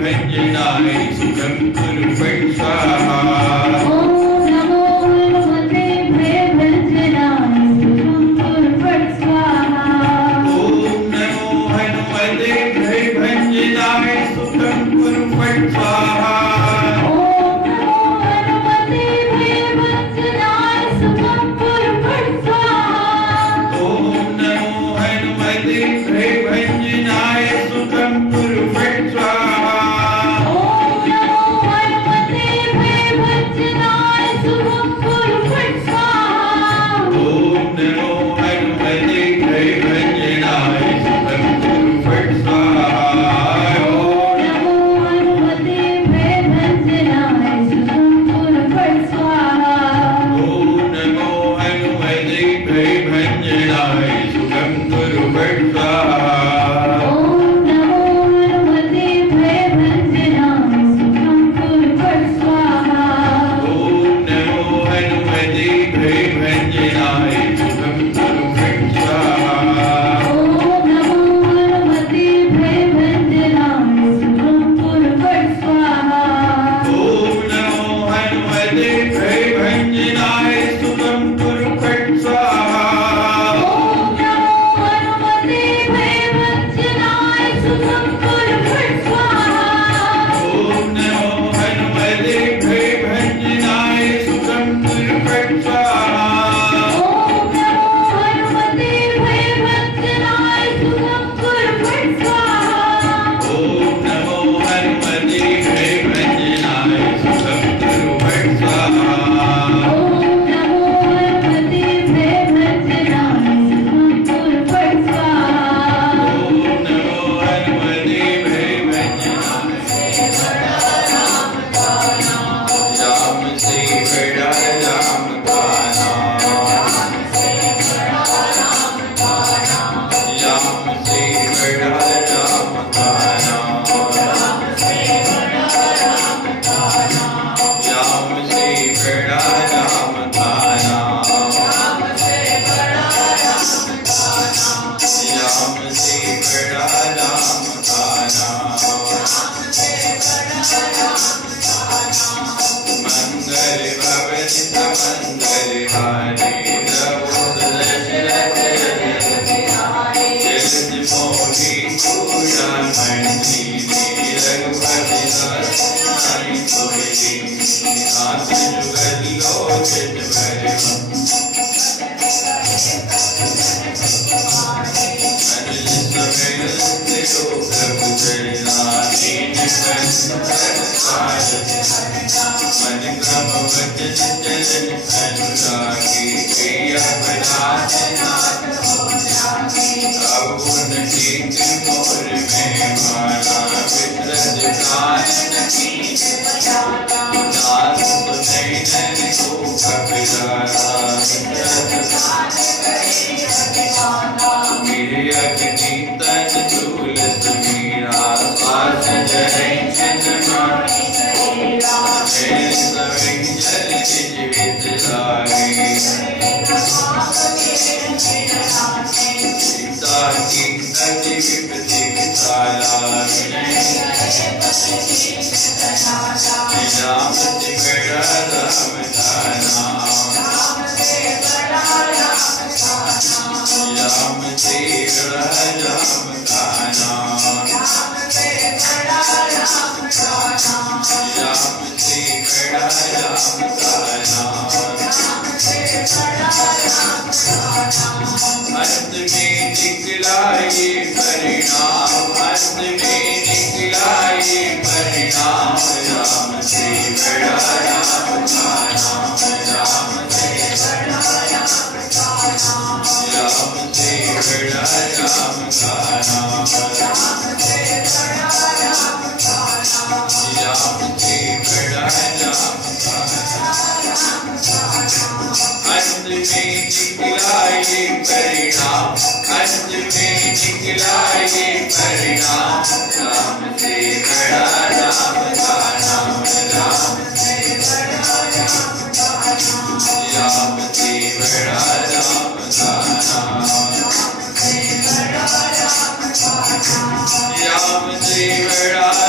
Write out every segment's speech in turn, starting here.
भञ्जनाय सुखं कुरु फट् स्वाहा।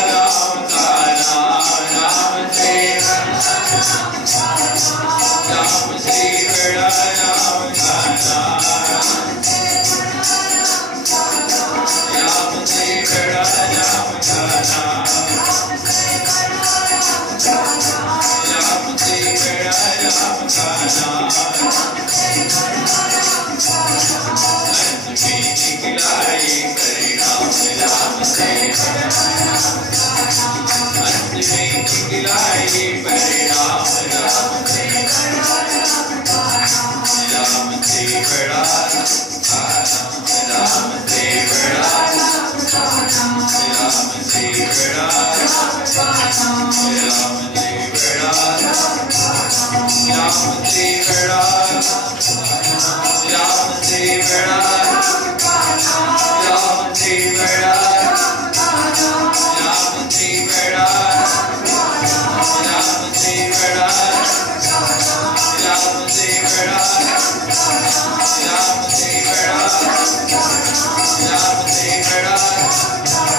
राम दिखलाई परिणाम राम से बड़ा राम से बड़ा राम से बड़ा राम से बड़ा राम से बड़ा राम से बड़ा राम से बड़ा राम से बड़ा राम से बड़ा राम से बड़ा राम से बड़ा राम से बड़ा राम से बड़ा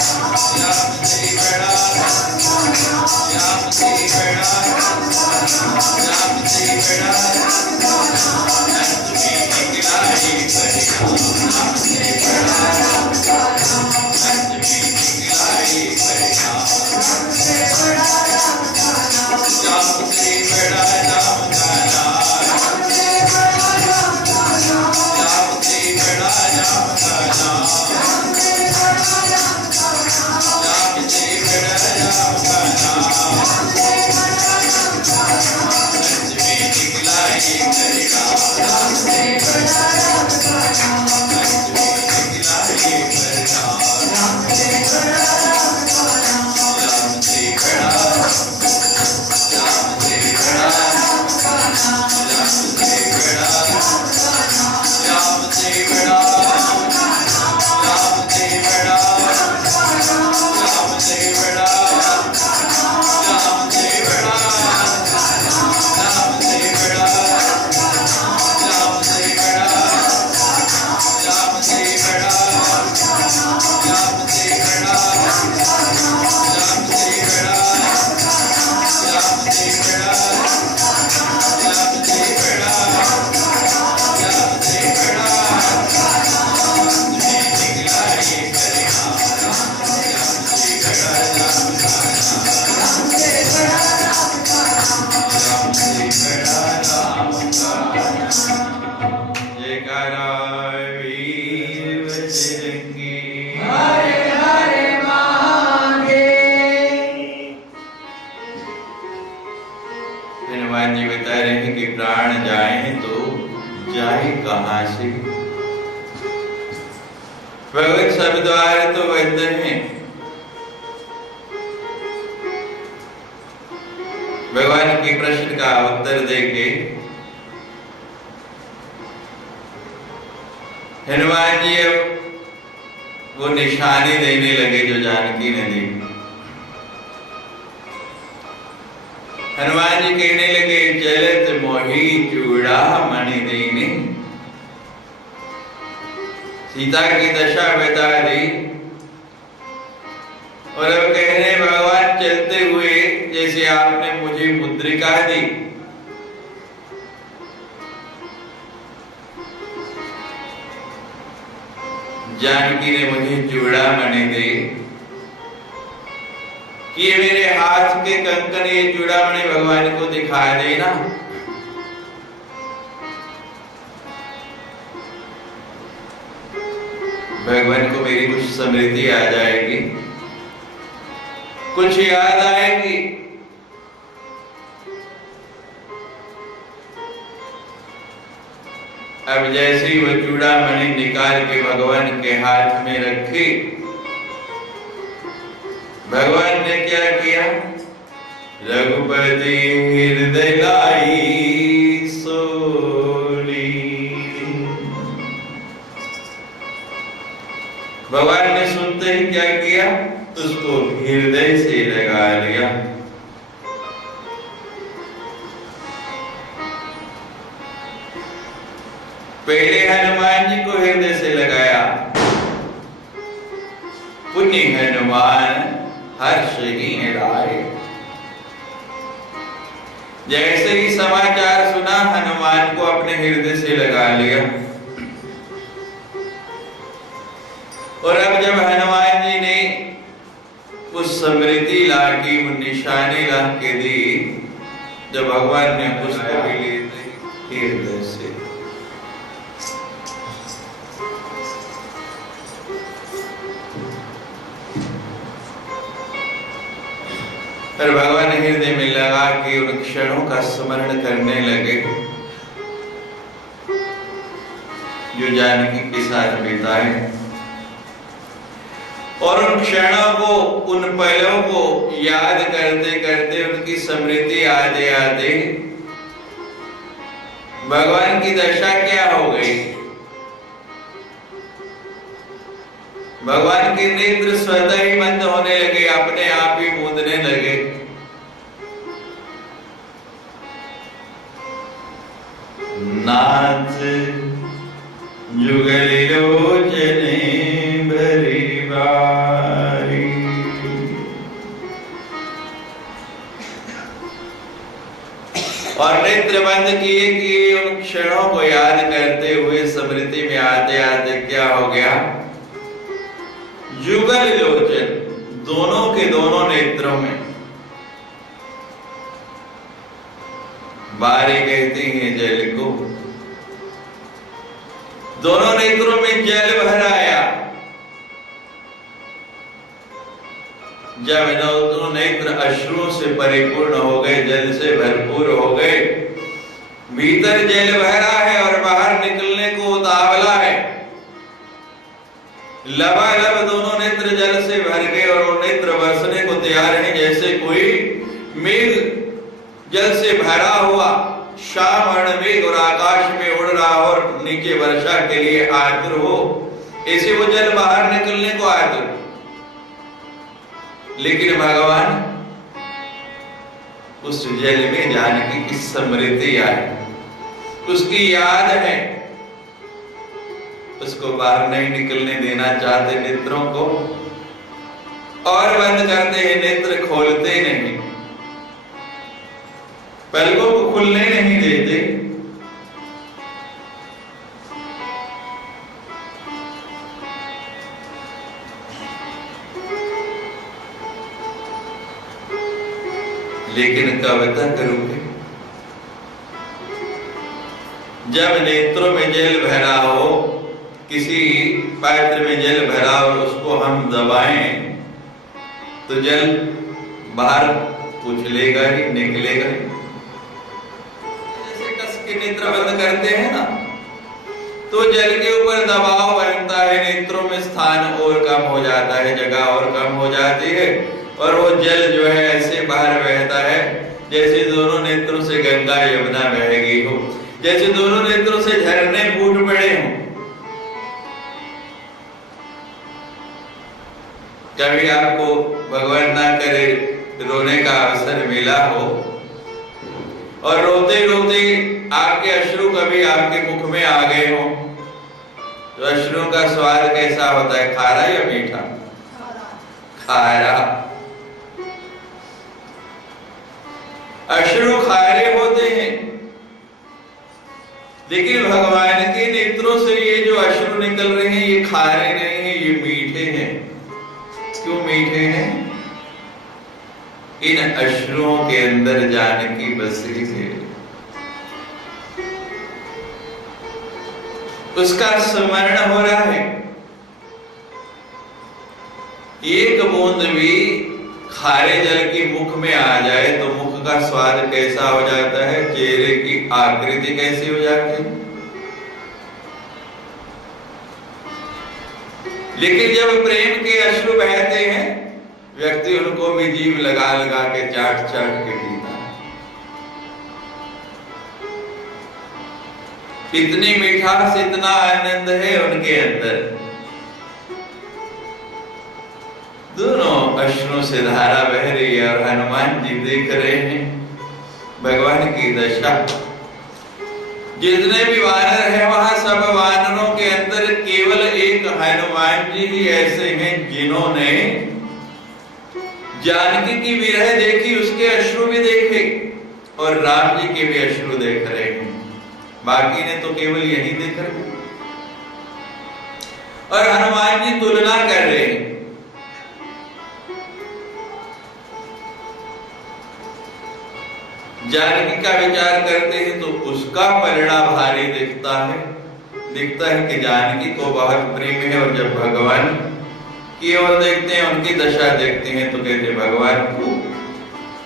राम से बड़ा राम से बड़ा राम से बड़ा अंत में दिखलाई परिणाम से बड़ा अंत में दिखलाई परिणाम से बड़ा राम से बड़ा राम का नाम राम से बड़ा राम का नाम राम से बड़ा राम का नाम राम से बड़ा राम का नाम अंत में दिखलाई परिणाम राम से बड़ा राम का नाम अंत में दिखलाई परिणाम राम से बड़ा राम का नाम राम से बड़ा राम से बड़ा राम का नाम राम से बड़ा राम से बड़ा राम से बड़ा राम से बड़ा राम से बड़ा राम से बड़ा राम से बड़ा राम से बड़ा राम से बड़ा राम से बड़ा राम से बड़ा राम से बड़ा राम से बड़ा में दिखलाई परिणाम राम से बड़ा राम का नाम राम से बड़ा राम का नाम राम से बड़ा राम का नाम जयकारा वीर बजरंगी हरे हरे महादेव। हनुमान जी बता रहे हैं कि प्राण जाए तो जाए कहाँ से। भगवत शब्दवार तो कहते हैं भगवान के प्रश्न का उत्तर देके हनुमान जी अब वो निशानी देने लगे जो जानकी ने दी। हनुमान जी कहने लगे चलत मोही चूड़ा मणि दीने। सीता की दशा बता दी और अब कह रहे भगवान चलते हुए जैसे आपने मुझे मुद्रिका दी जानकी ने मुझे चूड़ा मणि दी कि ये मेरे हाथ के कंकन ये चूड़ामणि भगवान को दिखा देना। भगवान को मेरी कुछ स्मृति आ जाएगी, कुछ याद आएगी। अब जैसे ही वो चूड़ामणि निकाल के भगवान के हाथ में रखी, भगवान ने क्या किया? रघुपति हृदय लाई सोली। भगवान ने सुनते ही क्या किया? उसको हृदय से लगा लिया। पहले हनुमान जी को हृदय से लगाया। पुण्य हनुमान हर्ष ही राय। जैसे ही समाचार सुना हनुमान को अपने हृदय से लगा लिया। और अब जब हनुमान जी ने उस स्मृति ला की, वो निशानी ला के दी, जब भगवान ने उसको भी लिए हृदय से। फिर भगवान हृदय में लगा कि उन क्षणों का स्मरण करने लगे जो जानकी के साथ बिताए, और उन क्षणों को, उन पलों को याद करते करते उनकी स्मृति आते आते भगवान की दशा क्या हो गई। भगवान के नेत्र स्वतः ही मंद होने लगे, अपने आप ही मूंदने लगे। नाथ जुगल लोचने भरी बारी, और नेत्र बंद किए कि उन क्षणों को याद करते हुए स्मृति में आते आते क्या हो गया, जुगल लोचन, दोनों के दोनों नेत्रों में, बारी कहती है जल को, दोनों नेत्रों में जल भर आया। जब दोनों नेत्र अश्रुओं से परिपूर्ण हो गए, जल से भरपूर हो गए, भीतर जल भरा है और बाहर निकलने को उतावला है, लबालब दोनों नेत्र जल से भर गए और वो नेत्र बरसने को तैयार है, जैसे कोई मेघ जल से भरा हुआ श्यामवर्ण मेघ और आकाश में उड़ रहा और नीचे वर्षा के लिए आतुर हो, ऐसे वो जल बाहर निकलने को आतुर। लेकिन भगवान उस जल में जानकी की स्मृति आई, उसकी याद है, उसको बाहर नहीं निकलने देना चाहते नेत्रों को, और बंद करते हैं, नेत्र खोलते नहीं, पलकों को खुलने नहीं देते। लेकिन कब तक रुके? जब नेत्रों में जल भरा हो, किसी पात्र में जल भरा और उसको हम दबाएं तो जल बाहर उछलेगा ही, निकलेगा ही। जैसे कस के नेत्र बंद करते हैं ना, तो जल के ऊपर दबाव बनता है, नेत्रों में स्थान और कम हो जाता है, जगह और कम हो जाती है, और वो जल जो है ऐसे बाहर बहता है जैसे दोनों नेत्रों से गंगा यमुना बह गई हो, जैसे दोनों नेत्रों से झरने फूट पड़े हों। कभी आपको भगवान ना करे रोने का अवसर मिला हो और रोते रोते आपके अश्रु कभी आपके मुख में आ गए हो, तो अश्रुओं का स्वाद कैसा होता है, खारा या मीठा? खारा। अश्रु खारे होते हैं, लेकिन भगवान के नेत्रों से ये जो अश्रु निकल रहे हैं ये खारे नहीं है, ये मीठे हैं। क्यों मीठे हैं? इन अश्रुओं के अंदर जानकी बसी है, उसका स्मरण हो रहा है। एक बूंद भी खारे जल की मुख में आ जाए तो मुख का स्वाद कैसा हो जाता है, चेहरे की आकृति कैसी हो जाती है। लेकिन जब प्रेम के अश्रु बहते हैं, व्यक्ति उनको भी जीभ लगा लगा के चाट चाट के पीता है। इतनी मिठास, इतना आनंद है उनके अंदर। दोनों अश्रुओं से धारा बह रही है और हनुमान जी देख रहे हैं भगवान की दशा। जितने भी वानर हैं वहां सब वानरों के अंदर केवल एक हनुमान जी ही ऐसे हैं जिन्होंने जानकी की विरह देखी, उसके अश्रु भी देखे और राम जी के भी अश्रु देख रहे हैं। बाकी ने तो केवल यही देख रहे हैं और हनुमान जी तुलना कर रहे हैं। जानकी का विचार करते हैं तो उसका परिणाम भारी दिखता है कि जानकी को बहुत प्रेम है, और जब भगवान की ओर देखते हैं, उनकी दशा देखते हैं तो कहते भगवान को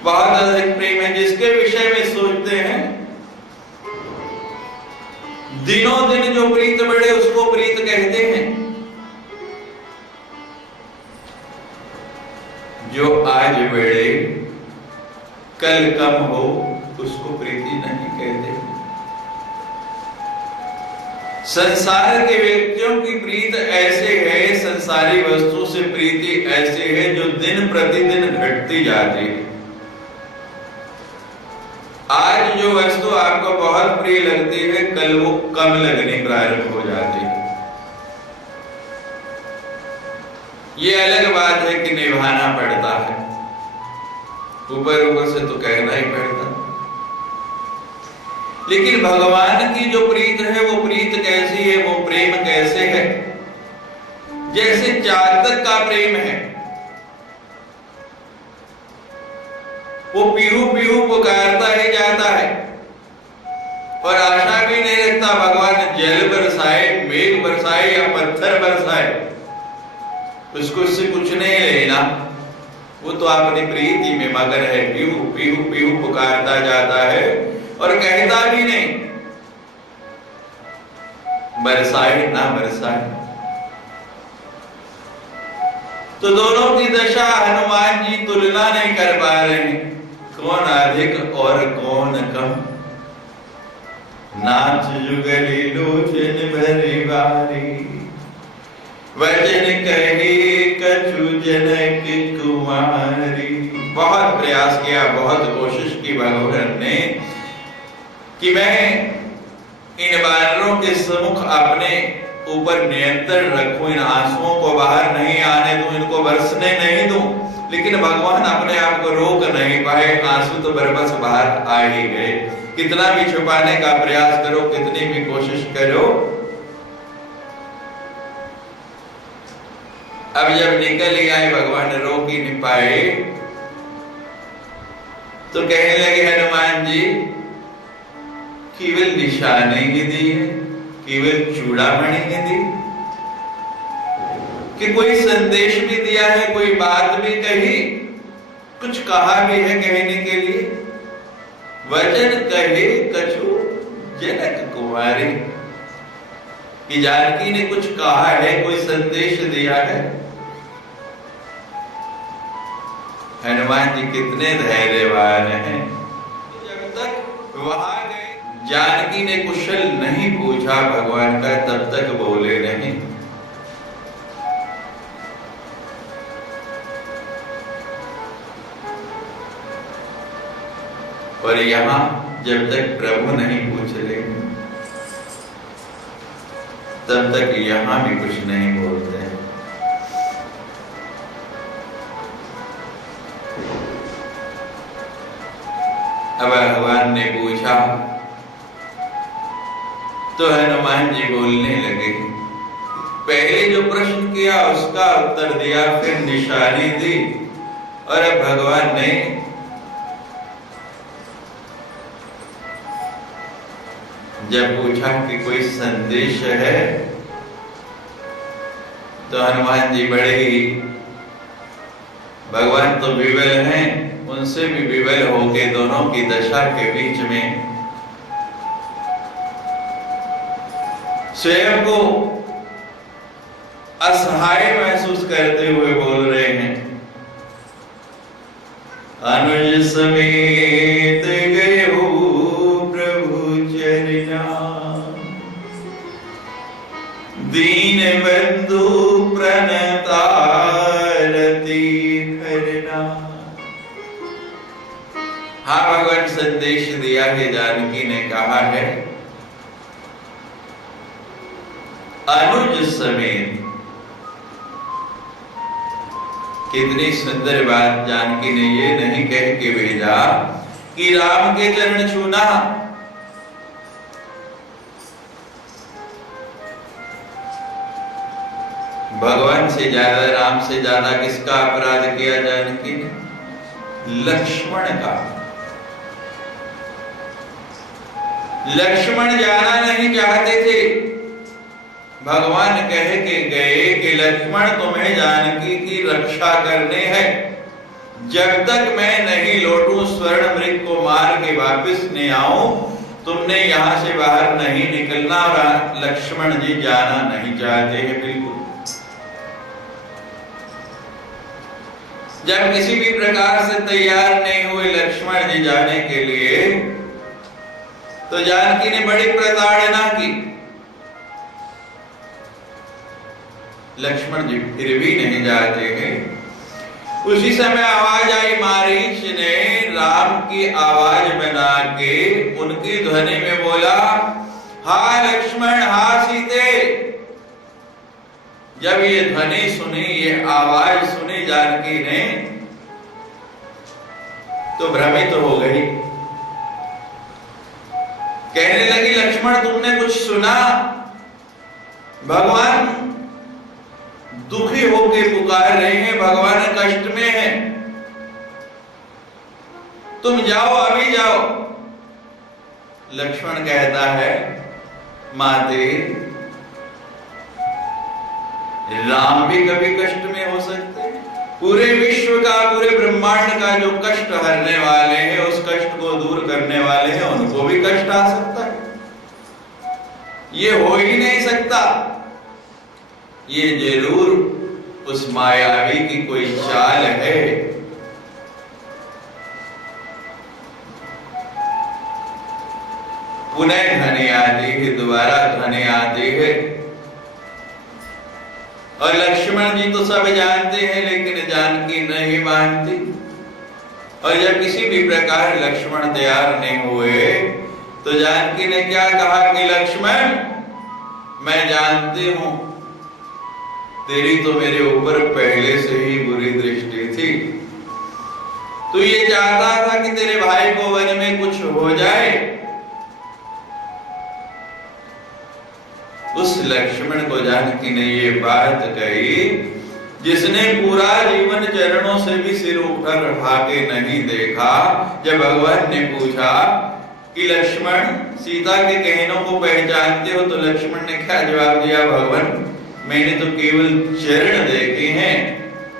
बहुत अधिक प्रेम है, जिसके विषय में सोचते हैं दिनों दिन जो प्रीत बढ़े उसको प्रीत कहते हैं, जो आज बढ़े कल कम हो उसको प्रीति नहीं कहते। संसार के व्यक्तियों की प्रीत ऐसे है, संसारी वस्तु से प्रीति ऐसे है जो दिन प्रतिदिन घटती जाती है। आज जो वस्तु आपको बहुत प्रिय लगती है कल वो कम लगनी प्रारंभ हो जाती है। ये अलग बात है कि निभाना पड़ता है, ऊपर ऊपर से तो कहना ही पड़ता। लेकिन भगवान की जो प्रीत है वो प्रीत कैसी है, वो प्रेम कैसे है? जैसे चातक का प्रेम है, वो पीहू पीहू पुकारता ही जाता है और आशा भी नहीं रखता भगवान जल बरसाए, मेघ बरसाए या पत्थर बरसाए, उसको इससे कुछ नहीं लेना। वो तो अपनी प्रीति में मगन है, पीहू पीहू पीहू पुकारता जाता है और कहता भी नहीं बरसाए ना बरसाए। तो दोनों की दशा हनुमान जी तुलना नहीं कर पा रहे हैं, कौन अधिक और कौन कम। नाच जुगली लोचन भरी बारी, वचन कहे कछु जनक कुमारी। बहुत प्रयास किया, बहुत कोशिश की भगवान ने कि मैं इन बानरों के सम्मुख अपने ऊपर नियंत्रण रखूं, इन आंसुओं को बाहर नहीं आने दूं, इनको बरसने नहीं दूं। लेकिन भगवान अपने आप को रोक नहीं पाए, आंसू तो बरबस बाहर आ ही गए। कितना भी छुपाने का प्रयास करो, कितनी भी कोशिश करो, अब जब निकल ही आए भगवान रोक ही नहीं पाए, तो कहने लगे हनुमान जी केवल निशानी ही दी है, केवल चूड़ामणि ही दी कि कोई संदेश भी दिया है, कोई बात भी कही, कुछ कहा भी है कहने के लिए। वचन कहे कछु जनक कुमारी, कि जानकी ने कुछ कहा है, कोई संदेश दिया है। हनुमान जी कितने धैर्यवान हैं। जब तक वहां गए जानकी ने कुशल नहीं पूछा भगवान का, तब तक बोले नहीं। और यहां जब तक प्रभु नहीं पूछ ले तब तक यहां भी कुछ नहीं बोलते हैं। अब भगवान ने पूछा तो हनुमान जी बोलने लगे। पहले जो प्रश्न किया उसका उत्तर दिया, फिर निशानी दी, और अब भगवान ने जब पूछा कि कोई संदेश है, तो हनुमान जी बड़े ही, भगवान तो विवल हैं, उनसे भी विवल होके दोनों की दशा के बीच में स्वयं को असहाय महसूस करते हुए बोल रहे हैं। अनुज समेत गए हो प्रभु चरना, दीन बंधु प्रणतारती करना। हाँ, भगवान संदेश दिया है, जानकी ने कहा है अनुज समेत। कितनी सुंदर बात, जानकी ने ये नहीं कह के भेजा कि राम के चरण छूना। भगवान से ज्यादा, राम से ज्यादा किसका अपराध किया जानकी ने? लक्ष्मण का। लक्ष्मण जाना नहीं चाहते थे, भगवान कह के गए कि लक्ष्मण तुम्हें जानकी की रक्षा करने है, जब तक मैं नहीं लौटूं स्वर्ण मृग को मार के वापस नहीं आऊं, तुमने यहां से बाहर नहीं निकलना। और लक्ष्मण जी जाना नहीं चाहते हैं बिल्कुल। जब किसी भी प्रकार से तैयार नहीं हुए लक्ष्मण जी जाने के लिए, तो जानकी ने बड़ी प्रताड़ना की। लक्ष्मण जी फिर भी नहीं जाते हैं। उसी समय आवाज आई, मारीच ने राम की आवाज बना के उनकी ध्वनि में बोला, हा लक्ष्मण, हा सीते। जब ये ध्वनि सुनी, ये आवाज सुनी जानकी ने, तो भ्रमित हो गई। कहने लगी, लक्ष्मण तुमने कुछ सुना? भगवान दुखी होके पुकार रहे हैं, भगवान कष्ट में है, तुम जाओ, अभी जाओ। लक्ष्मण कहता है, माते, राम भी कभी कष्ट में हो सकते हैं। पूरे विश्व का, पूरे ब्रह्मांड का जो कष्ट हरने वाले हैं, उस कष्ट को दूर करने वाले हैं, उनको भी कष्ट आ सकता है। ये हो ही नहीं सकता। ये जरूर उस मायावी की कोई चाल है। पुनः ध्वनि आती है, दोबारा ध्वनि आती है। और लक्ष्मण जी तो सब जानते हैं, लेकिन जानकी नहीं मानती। और जब किसी भी प्रकार लक्ष्मण तैयार नहीं हुए, तो जानकी ने क्या कहा कि लक्ष्मण, मैं जानती हूं तेरी तो मेरे ऊपर पहले से ही बुरी दृष्टि थी। तू ये चाहता था कि तेरे भाई को वन में कुछ हो जाए। उस लक्ष्मण को जानकी ने ये बात कही, जिसने पूरा जीवन चरणों से भी सिर उठकर भागे नहीं देखा। जब भगवान ने पूछा कि लक्ष्मण, सीता के कहनों को पहचानते हो? तो लक्ष्मण ने क्या जवाब दिया, भगवान मैंने तो केवल चरण देखे हैं,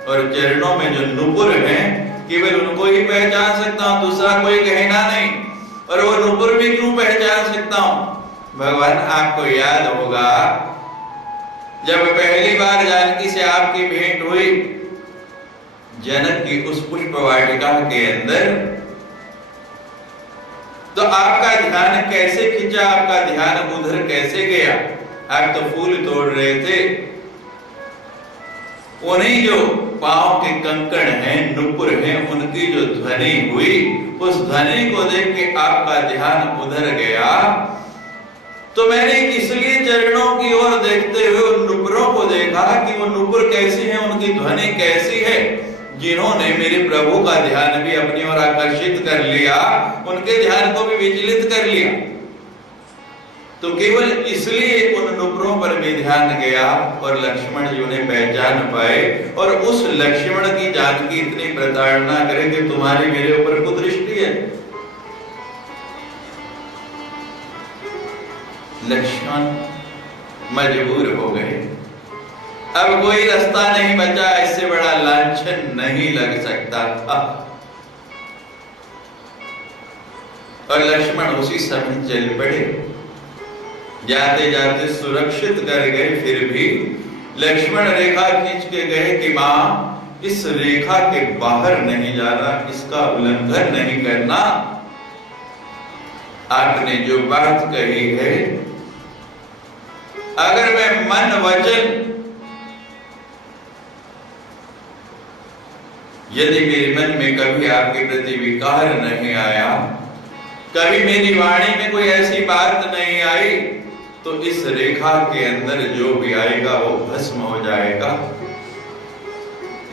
और चरणों में जो नुपुर हैं केवल उनको ही पहचान सकता हूं, दूसरा कोई कहना नहीं। और वो नुपुर भी क्यों पहचान सकता हूं? भगवान, आपको याद होगा जब पहली बार जानकी से आपकी भेंट हुई जनक की उस पुष्प वाटिका के अंदर, तो आपका ध्यान कैसे खिंचा, आपका ध्यान उधर कैसे गया? आप तो फूल तोड़ रहे थे। उन्हीं जो पांव के कंकड़ हैं, नुपुर हैं, उनकी जो ध्वनि हुई, उस ध्वनि को देख के आपका ध्यान उधर गया। तो मैंने इसलिए चरणों की ओर देखते हुए उन नुपुरों को देखा कि वो नुपुर कैसी हैं, उनकी ध्वनि कैसी है, जिन्होंने मेरे प्रभु का ध्यान भी अपनी ओर आकर्षित कर लिया, उनके ध्यान को भी विचलित कर लिया। तो केवल इसलिए उन नुपुरों पर भी ध्यान गया और लक्ष्मण जी उन्हें पहचान पाए। और उस लक्ष्मण की जानकी इतनी प्रताड़ना करे कि तुम्हारी मेरे ऊपर कुदृष्टि है। लक्ष्मण मजबूर हो गए, अब कोई रास्ता नहीं बचा, इससे बड़ा लांछन नहीं लग सकता था। और लक्ष्मण उसी समय चल पड़े। जाते जाते सुरक्षित कर गए, फिर भी लक्ष्मण रेखा खींच के गए कि मां, इस रेखा के बाहर नहीं जाना, इसका उल्लंघन नहीं करना। आपने जो बात कही है, अगर मैं मन वचन यदि मेरे मन में कभी आपके प्रति विकार नहीं आया, कभी मेरी वाणी में कोई ऐसी बात नहीं आई, तो इस रेखा के अंदर जो भी आएगा वो भस्म हो जाएगा।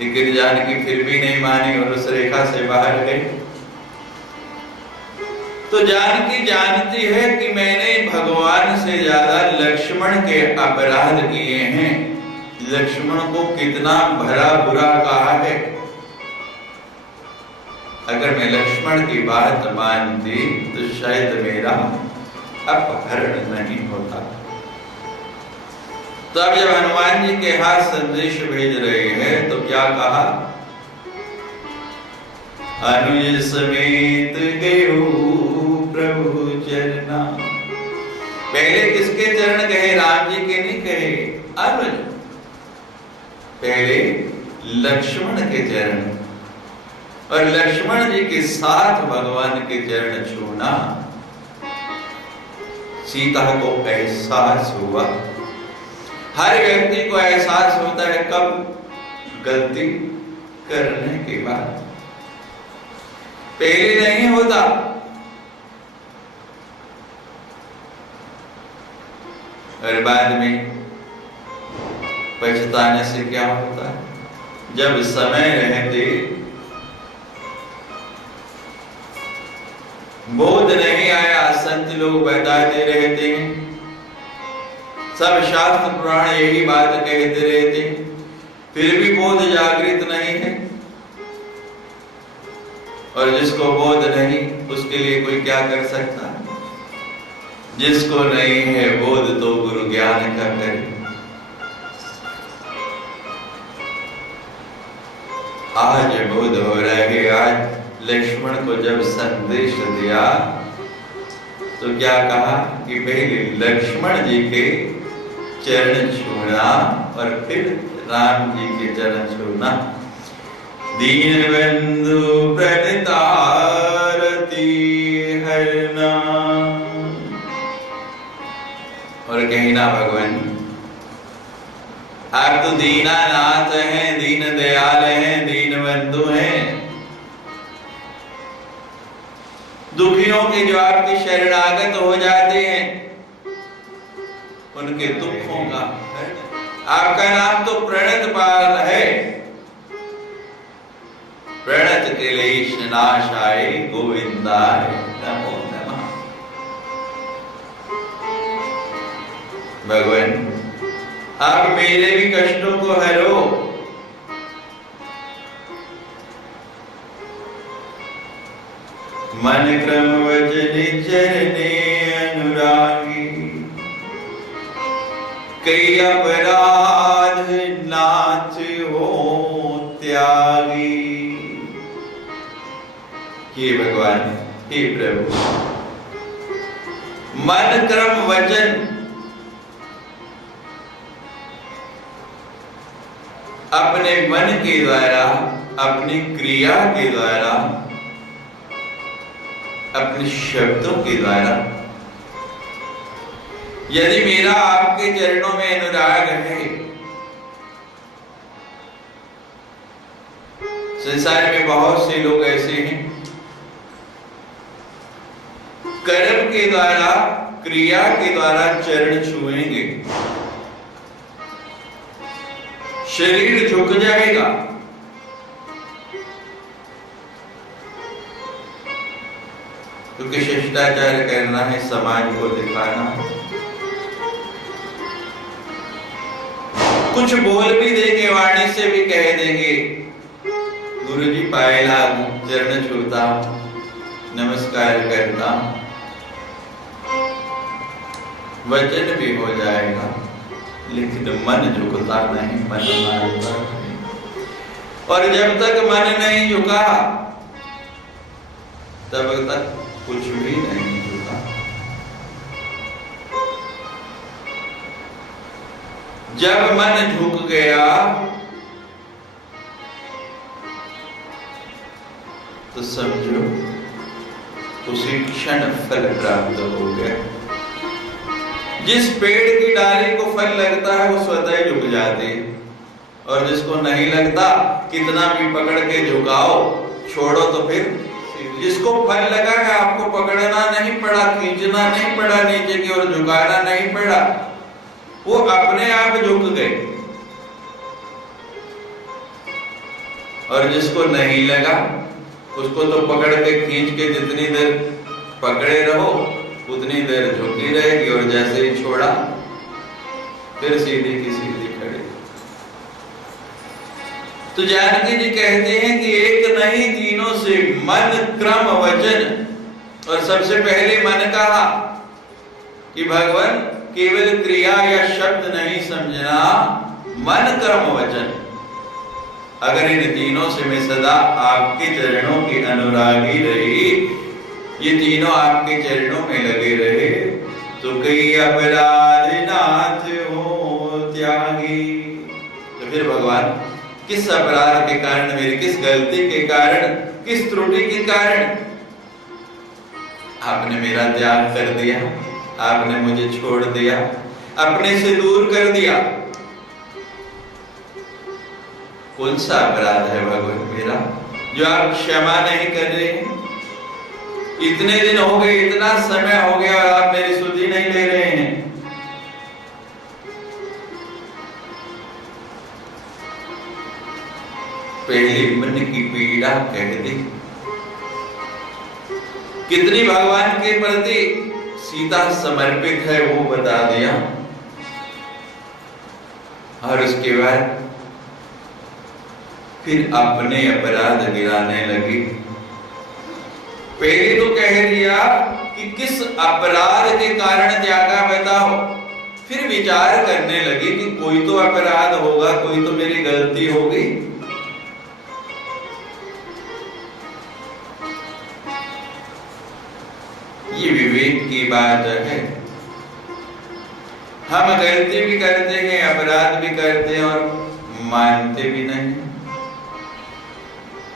लेकिन जानकी फिर भी नहीं मानी और उस रेखा से बाहर गई। तो जानकी जानती है कि मैंने भगवान से ज्यादा लक्ष्मण के अपराध किए हैं, लक्ष्मण को कितना भला बुरा कहा है। अगर मैं लक्ष्मण की बात मानती तो शायद मेरा अपहरण नहीं होता। तो अब जब हनुमान जी के हाथ संदेश भेज रहे हैं, तो क्या कहा अनुज समेत गयो प्रभु चरना। पहले किसके चरण कहे? राम जी के नहीं कहे, अनुज। पहले लक्ष्मण के चरण, और लक्ष्मण जी के साथ भगवान के चरण छूना। सीता को एहसास हुआ, हर व्यक्ति को एहसास होता है कब? गलती करने के बाद, पहले नहीं होता। और बाद में पछताने से क्या होता है? जब समय रहते बोध नहीं आया, संत लोग बताते रहते हैं, सब शास्त्र पुराण यही बात कहते रहते हैं, फिर भी बोध जागृत नहीं है। और जिसको बोध नहीं, उसके लिए कोई क्या कर सकता है? जिसको नहीं है बोध, तो गुरु ज्ञान का करे। आज बोध हो रहा है। आज लक्ष्मण को जब संदेश दिया तो क्या कहा कि पहले लक्ष्मण जी के चरण छूना और फिर राम जी के चरण छूना। दीन बंधु प्रणतारती हरना। और कहना भगवान आप तो दीनानाथ हैं, दीन दयाल हैं, दीन बंधु हैं। दुखियों के जो आपके शरणागत हो जाते हैं, उनके दुखों का आपका नाम तो प्रणत पाल है। प्रणत क्लेश नाशाय गोविंदाय नमो नमः। भगवान आप मेरे भी कष्टों को हरो। मन क्रम वचन चरणे अनुरागी, कई अपराध नाथ हो त्यागी। हे भगवान, हे प्रभु, मन क्रम वचन अपने मन के द्वारा, अपनी क्रिया के द्वारा, अपने शब्दों के द्वारा, यदि मेरा आपके चरणों में अनुराग है, संसार में बहुत से लोग ऐसे हैं कर्म के द्वारा, क्रिया के द्वारा चरण छुएंगे, शरीर झुक जाएगा, क्योंकि शिष्टाचार करना है, समाज को दिखाना है। कुछ बोल भी देंगे, वाणी से भी कह देंगे, गुरुजी पाए लागू, चरण छूता हूं, नमस्कार करता हूं, वचन भी हो जाएगा, लेकिन मन झुकता नहीं, मन मानता नहीं। और जब तक मन नहीं झुका तब तक कुछ भी नहीं झुका। जब मन झुक गया तो समझो उसी क्षण फल प्राप्त हो गया। जिस पेड़ की डाली को फल लगता है वो स्वतः झुक जाती है, और जिसको नहीं लगता कितना भी पकड़ के झुकाओ, छोड़ो तो फिर। जिसको फल लगा है आपको पकड़ना नहीं पड़ा, खींचना नहीं पड़ा नीचे की ओर, झुकाना नहीं पड़ा, वो अपने आप झुक गए। और जिसको नहीं लगा उसको तो पकड़ के खींच के जितनी देर पकड़े रहो उतनी देर झुकी रहेगी, और जैसे ही छोड़ा फिर सीधी की सीधी खड़ी। तो जानकी जी कहते हैं कि एक नहीं तीनों से मन क्रम वचन, और सबसे पहले मन कहा कि भगवान केवल क्रिया या शब्द नहीं समझना, मन क्रम वचन। अगर इन तीनों से मैं सदा आपके चरणों की अनुरागी रही, ये तीनों आपके चरणों में लगे रहे, तो कई अपराध नाथ हो त्यागी। तो फिर भगवान किस अपराध के कारण, मेरी किस गलती के कारण, किस त्रुटि के कारण आपने मेरा त्याग कर दिया, आपने मुझे छोड़ दिया, अपने से दूर कर दिया? कौन सा अपराध है भगवान मेरा जो आप क्षमा नहीं कर रहे हैं? इतने दिन हो गए, इतना समय हो गया और आप मेरी सुधि नहीं ले रहे हैं। पहली मन की पीड़ा कह दी, कितनी भगवान के प्रति सीता समर्पित है वो बता दिया, और उसके बाद फिर अपने अपराध गिराने लगी। पहले तो कह दिया कि किस अपराध के कारण त्यागा बताओ, फिर विचार करने लगी कि कोई तो अपराध होगा, कोई तो मेरी गलती होगी। ये विवेक की बात है। हम गलती भी करते हैं, अपराध भी करते हैं और मानते भी नहीं।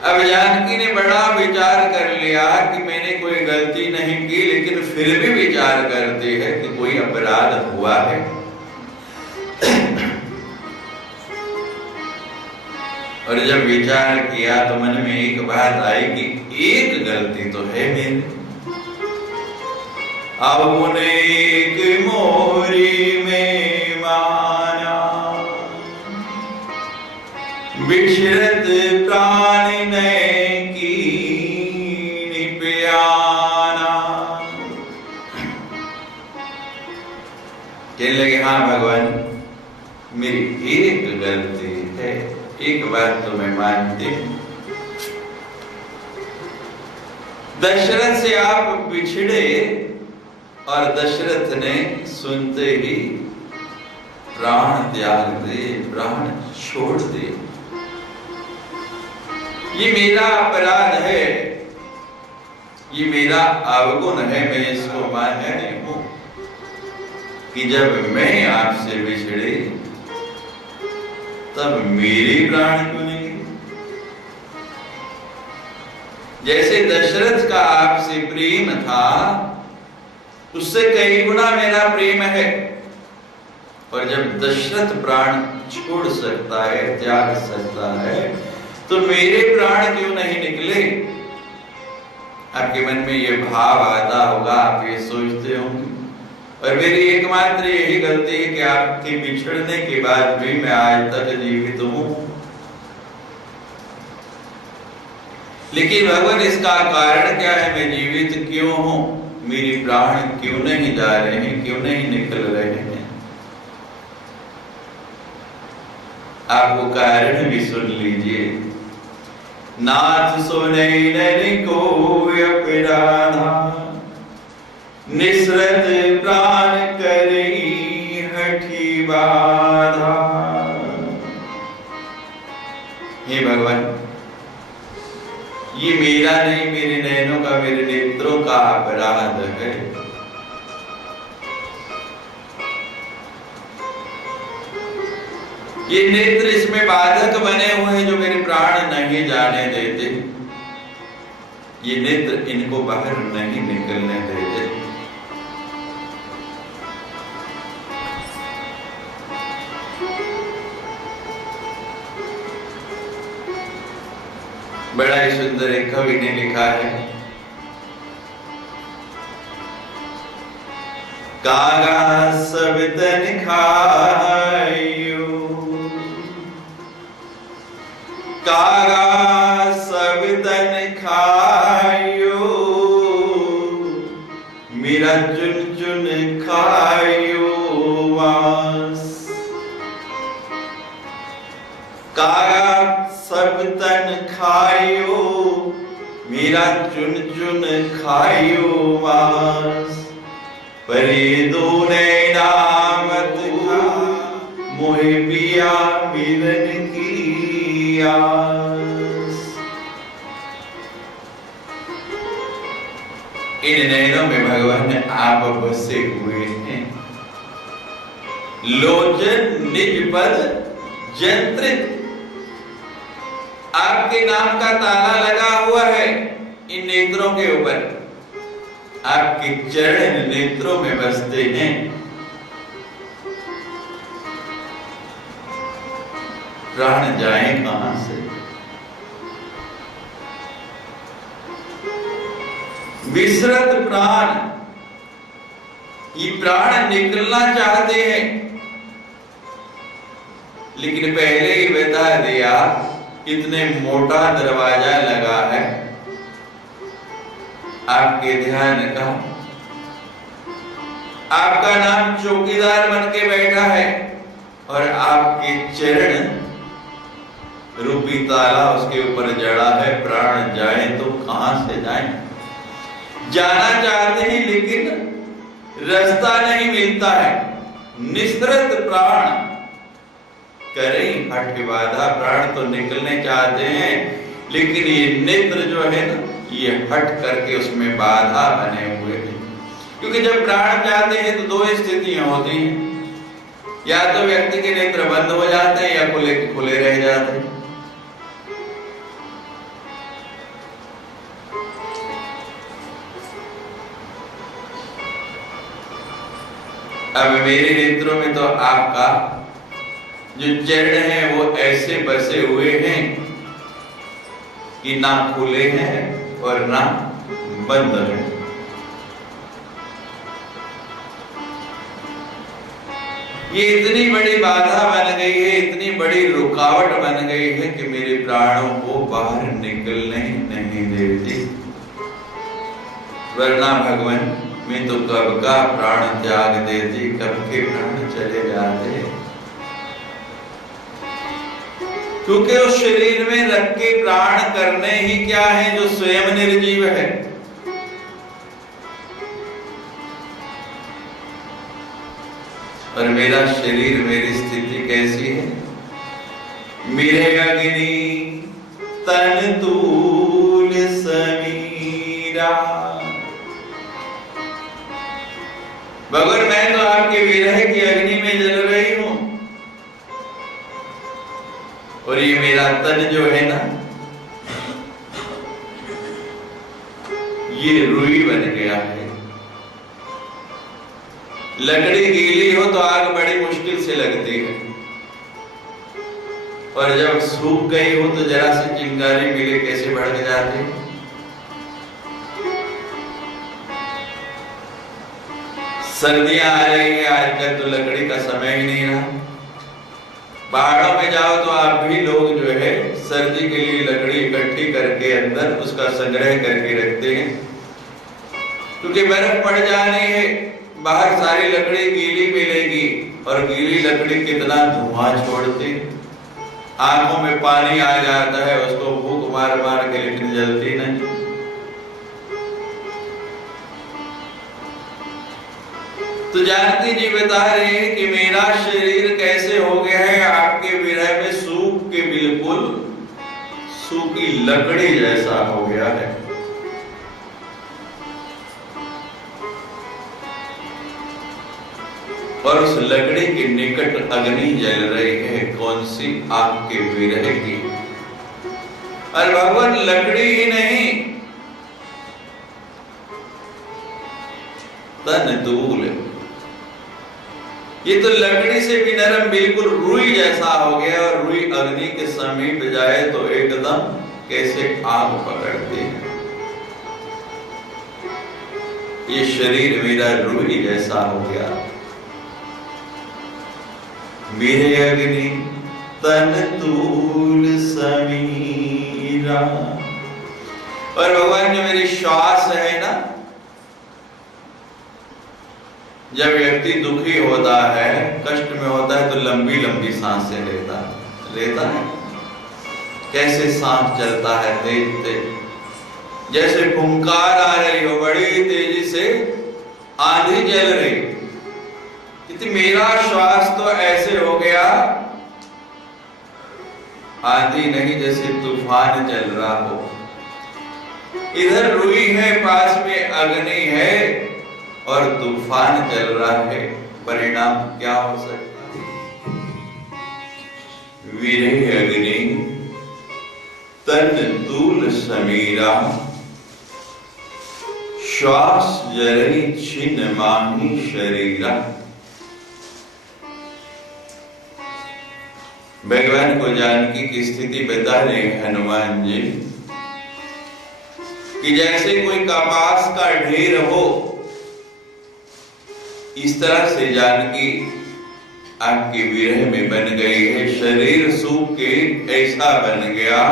अब जानकी ने बड़ा विचार कर लिया कि मैंने कोई गलती नहीं की, लेकिन फिर भी विचार करते हैं कि कोई अपराध हुआ है। और जब विचार किया तो मन में एक बात आई कि एक गलती तो है मेरी। अब एक मोरी में माना, बिछड़त प्राण ने की प्याना। कहने लगे हाँ भगवान, मेरी एक गलती है, एक बात तो मैं मानती हूं। दशरथ से आप बिछड़े और दशरथ ने सुनते ही प्राण त्याग दे, प्राण छोड़ दे। ये मेरा अपराध है, ये मेरा अवगुण है, मैं इसको मानने हूं कि जब मैं आपसे बिछड़े तब मेरे प्राण क्यों नहीं? जैसे दशरथ का आपसे प्रेम था, उससे कई गुना मेरा प्रेम है। और जब दशरथ प्राण छोड़ सकता है, त्याग सकता है, तो मेरे प्राण क्यों नहीं निकले? आपके मन में ये भाव आता होगा, आप ये सोचते होंगे। और मेरी एकमात्र यही गलती है कि आपके बिछड़ने के बाद भी मैं आज तक जीवित हूं। लेकिन भगवान, इसका कारण क्या है? मैं जीवित क्यों हूं? मेरी प्राण क्यों नहीं जा रहे हैं, क्यों नहीं निकल रहे हैं? आप वो कारण भी सुन लीजिए। नाथ सुनै नर को अपराधा, निसरत प्राण करई हठी बाधा। हे भगवान, ये मेरा नहीं, मेरे नैनों का, मेरे नेत्रों का अपराध है। ये नेत्र इसमें बाधक बने हुए हैं जो मेरे प्राण नहीं जाने देते। ये नेत्र इनको बाहर नहीं निकलने देते। बड़ा ही सुंदर एक कवि ने लिखा है, कागा सब तन खायो, कागा सब तन खायो, मेरा चुन चुन खायो मांस। कागा सब तन खायो, मेरा चुन चुन खायो मांस। परे दो नैना मत खा, मोहे पिया मिलन की आस। इन नैनों में भगवान आप बसे हुए हैं। लोचन निज पद जंत्रित, आपके नाम का ताला लगा हुआ है इन नेत्रों के ऊपर। आपके चरण नेत्रों में बसते हैं। प्राण जाए कहां से? विसरत प्राण, ये प्राण निकलना चाहते हैं, लेकिन पहले ही बता दिया कितने मोटा दरवाजा लगा है आपके ध्यान का। आपका नाम चौकीदार बन के बैठा है और आपके चरण रूपी ताला उसके ऊपर जड़ा है। प्राण जाए तो कहां से जाए? जाना चाहते हैं लेकिन रास्ता नहीं मिलता है। निस्तृत प्राण करें हट बाधा। प्राण तो निकलने चाहते हैं, लेकिन ये नेत्र जो है ना, ये हट करके उसमें बाधा बने हुए हैं। क्योंकि जब प्राण जाते हैं तो दो स्थितियां होती हैं, या तो व्यक्ति के नेत्र बंद हो जाते हैं या खुले खुले रह जाते हैं। अब मेरे नेत्रों में तो आपका जो चरण है वो ऐसे बसे हुए हैं कि ना खुले हैं और ना बंद है। ये इतनी बड़ी बाधा बन गई है, इतनी बड़ी रुकावट बन गई है कि मेरे प्राणों को बाहर निकलने नहीं देती। वरना भगवान मैं तो कब का प्राण त्याग देती, कब के प्राण चले जाते। क्योंकि उस शरीर में रख के प्राण करने ही क्या है जो स्वयं निर्जीव है। और मेरा शरीर, मेरी स्थिति कैसी है? मेरे अग्नि तन तूल समीरा। भगवान मैं तो आपके विरह की अग्नि में जल रही हूं, और ये मेरा तन जो है ना, ये रुई बन गया है। लकड़ी गीली हो तो आग बड़ी मुश्किल से लगती है, और जब सूख गई हो तो जरा सी चिंगारी मिले कैसे भड़क जाती है। सर्दियां आ रही है, आजकल तो लकड़ी का समय ही नहीं रहा। पहाड़ों में जाओ तो आप भी लोग जो है सर्दी के लिए लकड़ी इकट्ठी करके अंदर उसका संग्रह करके रखते हैं, क्योंकि बर्फ पड़ जानी है, बाहर सारी लकड़ी गीली मिलेगी, और गीली लकड़ी कितना धुआं छोड़ती, आंखों में पानी आ जाता है, उसको भूख मार मार के लेकिन जलती नहीं। तो जानकी जी बता रहे हैं कि मेरा शरीर कैसे हो गया है आपके विरह में, सूख के बिल्कुल सूखी लकड़ी जैसा हो गया है। और उस लकड़ी के निकट अग्नि जल रही है, कौन सी? आपके विरह की। और भगवान लकड़ी ही नहीं, तन तूल, ये तो लकड़ी से भी नरम, बिल्कुल रुई जैसा हो गया। और रुई अग्नि के समीप जाए तो एकदम कैसे आग पकड़ती है। ये शरीर मेरा रुई जैसा हो गया। मेरे अग्नि तन तूल समीरा। और भगवान जो मेरी श्वास है ना, जब व्यक्ति दुखी होता है, कष्ट में होता है, तो लंबी लंबी सांसें लेता है। कैसे सांस चलता है तेज तेज, जैसे फुंकार आ रही हो, बड़ी तेजी से आंधी चल रही। कि मेरा श्वास तो ऐसे हो गया आंधी नहीं, जैसे तूफान चल रहा हो। इधर रुई है, पास में अग्नि है और तूफान चल रहा है। परिणाम क्या हो सकता है? विरह अग्नि तन तूल समीरा, श्वास जरई छिन माही शरीरा। भगवान को जानकी की स्थिति बता रहे हनुमान जी कि जैसे कोई कपास का ढेर हो, इस तरह से जानकी आपके विरह में बन गई है। शरीर सूख के ऐसा बन गया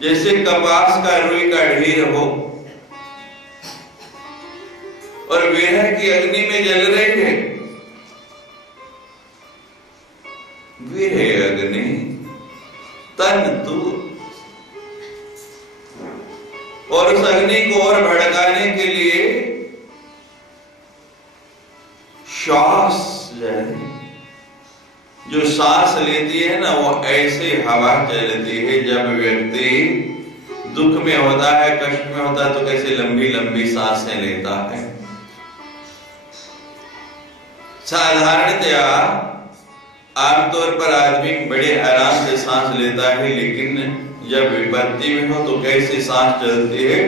जैसे कपास का रुई का ढेर हो और विरह की अग्नि में जल रही है। विरह अग्नि तन तूल, और उस अग्नि को और भड़काने के लिए श्वास जो सांस लेती है ना, वो ऐसे हवा चलती है। जब व्यक्ति दुख में होता है, कष्ट में होता है, तो कैसे लंबी लंबी सांसें लेता है। साधारणतया आमतौर पर आदमी बड़े आराम से सांस लेता है, लेकिन जब विपत्ति में हो तो कैसे सांस चलती है,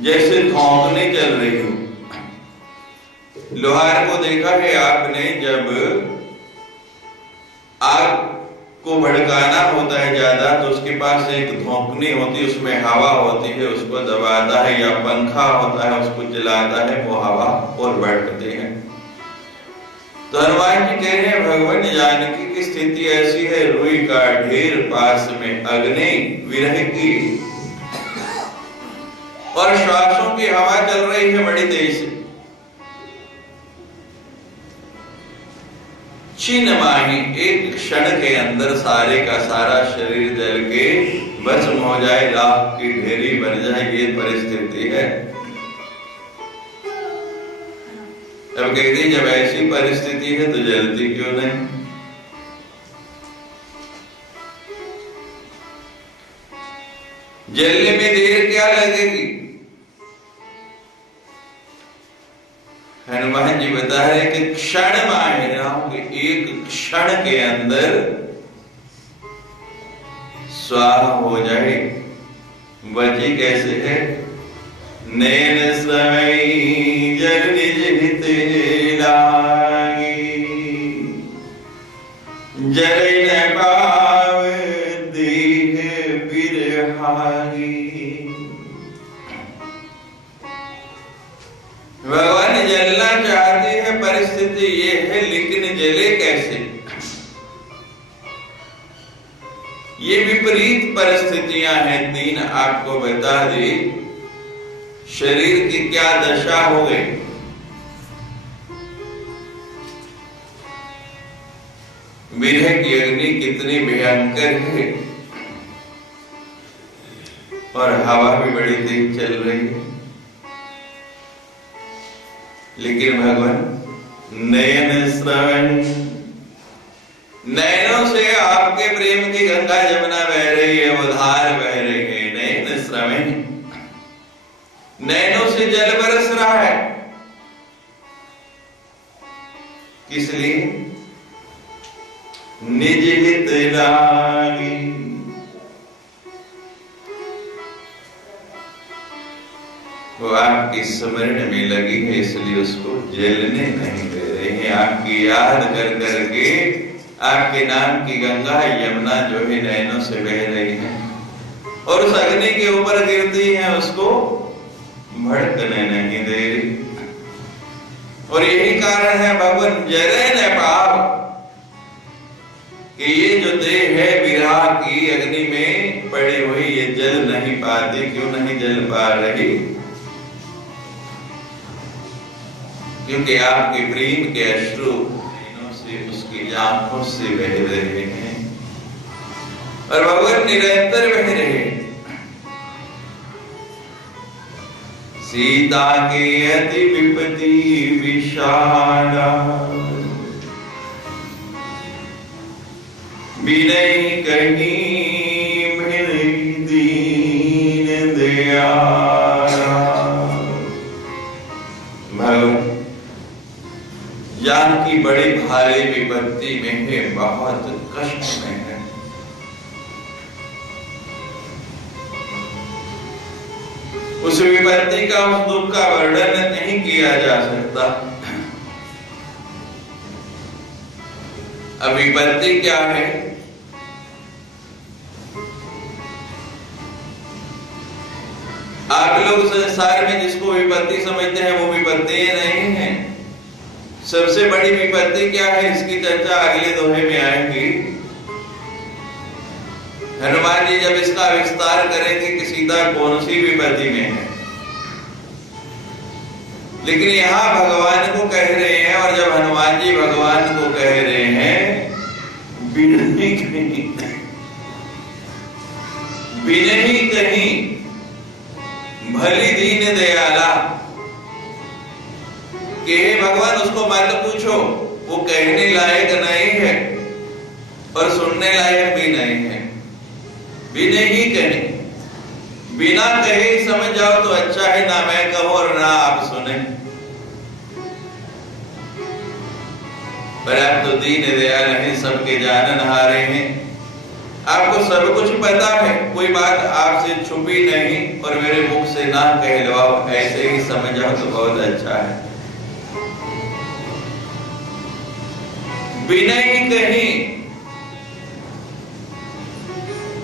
जैसे धौंकने चल रही हो। लोहार को देखा है आपने, जब आग को भड़काना होता है ज्यादा तो उसके पास एक धौंकनी होती है, उसमें हवा होती है, उसको दबाता है, या पंखा होता है उसको चलाता है, वो हवा और भड़कते हैं। तो हनुमान जी कह रहे हैं भगवान जानकी की स्थिति ऐसी है, रुई का ढेर, पास में अग्नि विरह की, और श्वासों की हवा चल रही है बड़ी तेज से। छिन माही, एक क्षण के अंदर सारे का सारा शरीर जल के भस्म हो जाए, राख की ढेरी बन जाए, ये परिस्थिति है। अब कहते जब ऐसी परिस्थिति है तो जलती क्यों नहीं? जलने में देर क्या लगेगी? हनुमान जी बता रहे कि क्षण माहिराओं के एक क्षण के अंदर स्वाहा हो जाए। बची कैसे है? नैन समय जल निज हित लागी, जरै न पाव देह बिरहागी। भगवान जलना चाहते हैं, परिस्थिति ये है, लेकिन जले कैसे? ये विपरीत परिस्थितियां हैं। तीन आपको बता दी, शरीर की क्या दशा हो गई। विरह की अग्नि कितनी भयंकर है, और हवा भी बड़ी तेज चल रही है। लेकिन भगवान नयन श्रवण, नयनों से आपके प्रेम की गंगा जमुना बह रही है, वो धार बह रही है। नयन श्रवण, नयनों से जल बरस रहा है। किस लिए? निज हित लागी, वो आपकी स्मरण में लगी है, इसलिए उसको जलने नहीं दे रहे हैं। आपकी याद कर करके आपके नाम की गंगा यमुना जो है नैनों से बह रही है, और उस अग्नि के ऊपर गिरती है, उसको भड़कने नहीं दे रही। और यही कारण है भगवान जरे न पाव, कि ये जो देह है विरह की अग्नि में पड़ी हुई, ये जल नहीं पाती। क्यों नहीं जल पा रही? क्योंकि आपके प्रेम के अश्रु से, उसकी आंखों से बह रहे हैं, और भगवान निरंतर बह रहे हैं। सीता के अति विपत्ति विषादा, विनय कहीं भगवान जानकी बड़ी भारी विपत्ति में है, बहुत कष्ट में है। उस विपत्ति का, उस दुख का वर्णन नहीं किया जा सकता। अब विपत्ति क्या है? आप लोग संसार में जिसको विपत्ति समझते हैं वो विपत्ति नहीं है। सबसे बड़ी विपत्ति क्या है, इसकी चर्चा अगले दोहे में आएगी। हनुमान जी जब इसका विस्तार करेंगे कि सीता कौन सी विपत्ति में है, लेकिन यहां भगवान को कह रहे हैं। और जब हनुमान जी भगवान को कह रहे हैं बिनही कहीं, बिनही कहीं भली दीन दयाला, कि हे भगवान उसको मत पूछो, वो कहने लायक नहीं है और सुनने लायक भी नहीं है। बिना ही कहे, बिना कहे समझ जाओ तो अच्छा है, ना मैं कहूं और ना आप सुने। पर आप तो दीन दयाल हैं, सबके जाननहारे हैं, आपको सब कुछ पता है, कोई बात आपसे छुपी नहीं और मेरे मुख से ना कहलवाओ, ऐसे ही समझ जाओ तो बहुत अच्छा है। बिना ही कहीं,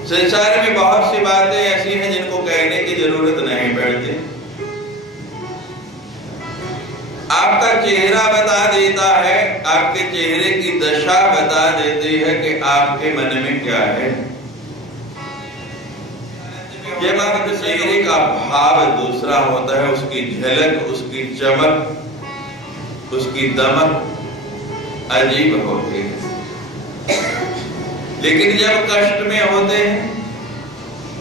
संसार में बहुत सी बातें ऐसी हैं जिनको कहने की जरूरत नहीं पड़ती। आपका चेहरा बता देता है, आपके चेहरे की दशा बता देती है कि आपके मन में क्या है। जब आपके चेहरे का भाव दूसरा होता है, उसकी झलक, उसकी चमक, उसकी दमक अजीब होती है। लेकिन जब कष्ट में होते हैं,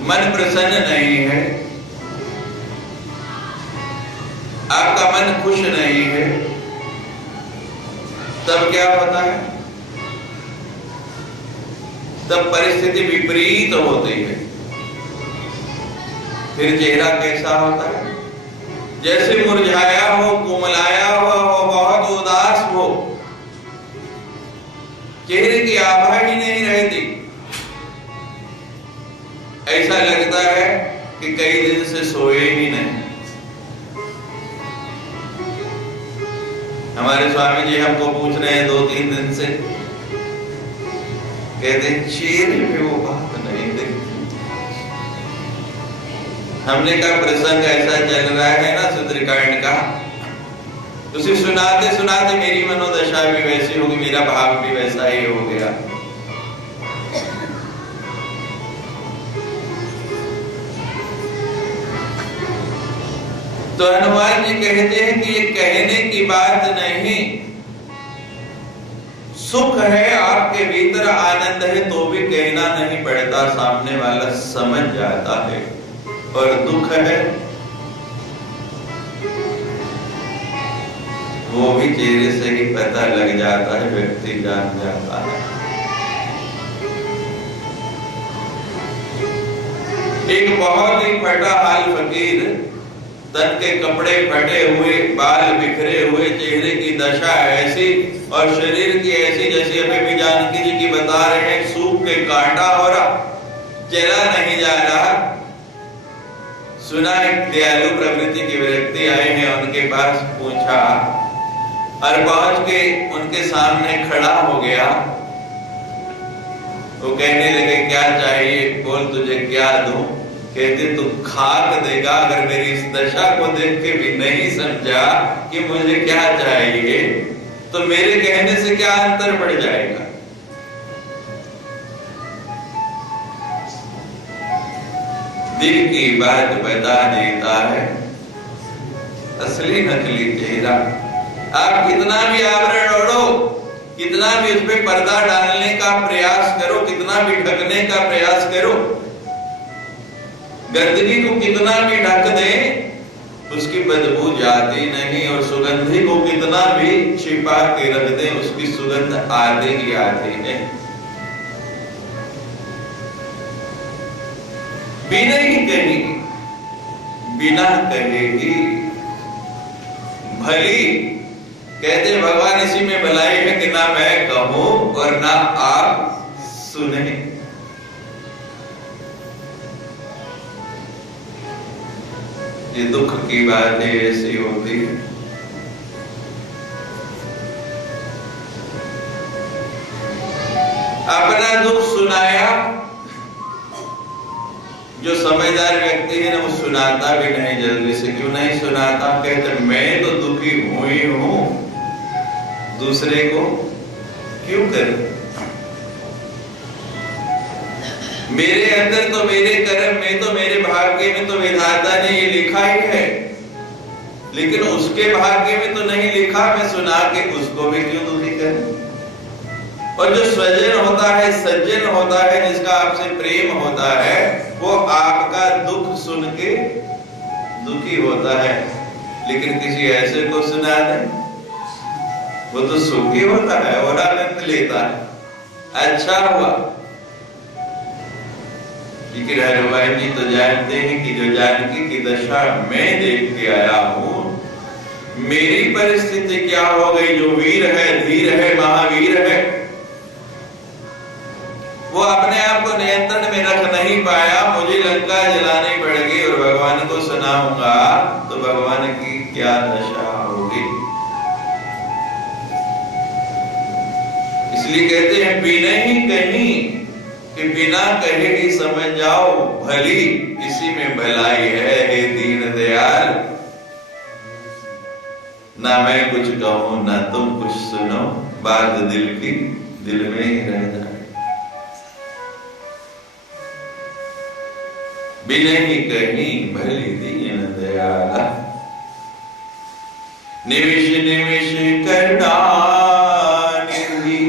मन प्रसन्न नहीं है, आपका मन खुश नहीं है, तब क्या होता है? तब परिस्थिति विपरीत होती है। फिर चेहरा कैसा होता है? जैसे मुरझाया हो, कुमलाया हुआ हो, बहुत उदास हो, चेहरे की आभा ही नहीं रहती। ऐसा लगता है कि कई दिन से सोए ही नहीं। हमारे स्वामी जी हमको पूछ रहे हैं 2-3 दिन से, कहते चेहरे पे वो बात नहीं दिखती। हमने कहा प्रसंग ऐसा चल रहा है ना सुंदरकांड का, उसे सुनाते सुनाते मेरी मनोदशा भी वैसी होगी, मेरा भाव भी वैसा ही हो गया। तो हनुमान जी कहते हैं कि ये कहने की बात नहीं, सुख है आपके भीतर, आनंद है तो भी कहना नहीं पड़ता, सामने वाला समझ जाता है। और दुख है वो भी चेहरे से ही पता लग जाता है, व्यक्ति जान जाता है। एक बहुत ही फटा हाल फकीर, तन के कपड़े फटे हुए, बाल बिखरे हुए, चेहरे की दशा ऐसी और शरीर की ऐसी जैसे अभी भी जानकी जी की बता रहे हैं, सूख के कांटा हो रहा, चला नहीं जा रहा। सुना एक दयालु प्रवृत्ति के व्यक्ति आए हैं, उनके पास पूछा और पहुंच के उनके सामने खड़ा हो गया। वो कहने लगे क्या चाहिए, बोल तुझे क्या दूं? कहते तू खाक देगा, अगर मेरी इस दशा को देख के भी नहीं समझा कि मुझे क्या चाहिए तो मेरे कहने से क्या अंतर पड़ जाएगा। दिल की बात बता देता है असली नकली चेहरा। आप कितना भी आवरण ओढ़ो, कितना भी उस पर पर्दा डालने का प्रयास करो, कितना भी ढकने का प्रयास करो, गंदगी को कितना भी ढक दे उसकी बदबू जाती नहीं, और सुगंधी को कितना भी छिपा के रख दे उसकी सुगंध आती ही आती है। बिना ही कहीं बिना कहे ही भली। कहते भगवान इसी में भलाई है कि ना मैं कहूं और ना आप सुने। ये दुख की बात ऐसी होती है। अपना दुख सुनाया, जो समझदार व्यक्ति है ना वो सुनाता भी नहीं जल्दी से। क्यों नहीं सुनाता? कहते मैं तो दुखी हूं ही हूं, दूसरे को क्यों करूं? मेरे अंदर तो मेरे कर्म में तो मेरे भाग्य में तो विधाता ने ये लिखा ही है, लेकिन उसके भाग्य में तो नहीं लिखा। मैं सुना के उसको भी क्यों दुखी करूं? और जो स्वजन होता है, सज्जन होता है, जिसका आपसे प्रेम होता है, वो आपका दुख सुन के दुखी होता है। लेकिन किसी ऐसे को सुना दे, वो तो सुखी होता है और आनंद लेता है। अच्छा हुआ। लेकिन हनुमान जी तो जानते हैं कि जो जानकी की दशा मैं देख के आया हूं, मेरी परिस्थिति क्या हो गई। जो वीर है, धीर है, महावीर है, वो अपने आप को नियंत्रण में रख नहीं पाया। मुझे लंका जलानी पड़ गई और भगवान को सुनाऊंगा तो भगवान की क्या दशा होगी। इसलिए कहते हैं बिना ही कहीं कि बिना कहे ही समझ जाओ भली, इसी में भलाई है हे दीन दयाल। ना मैं कुछ कहूं ना तुम कुछ सुनो, बात दिल की दिल में ही रह जाए। बिना ही कहीं भली दीन दयाला, निमिष निमिष करुणा निधि,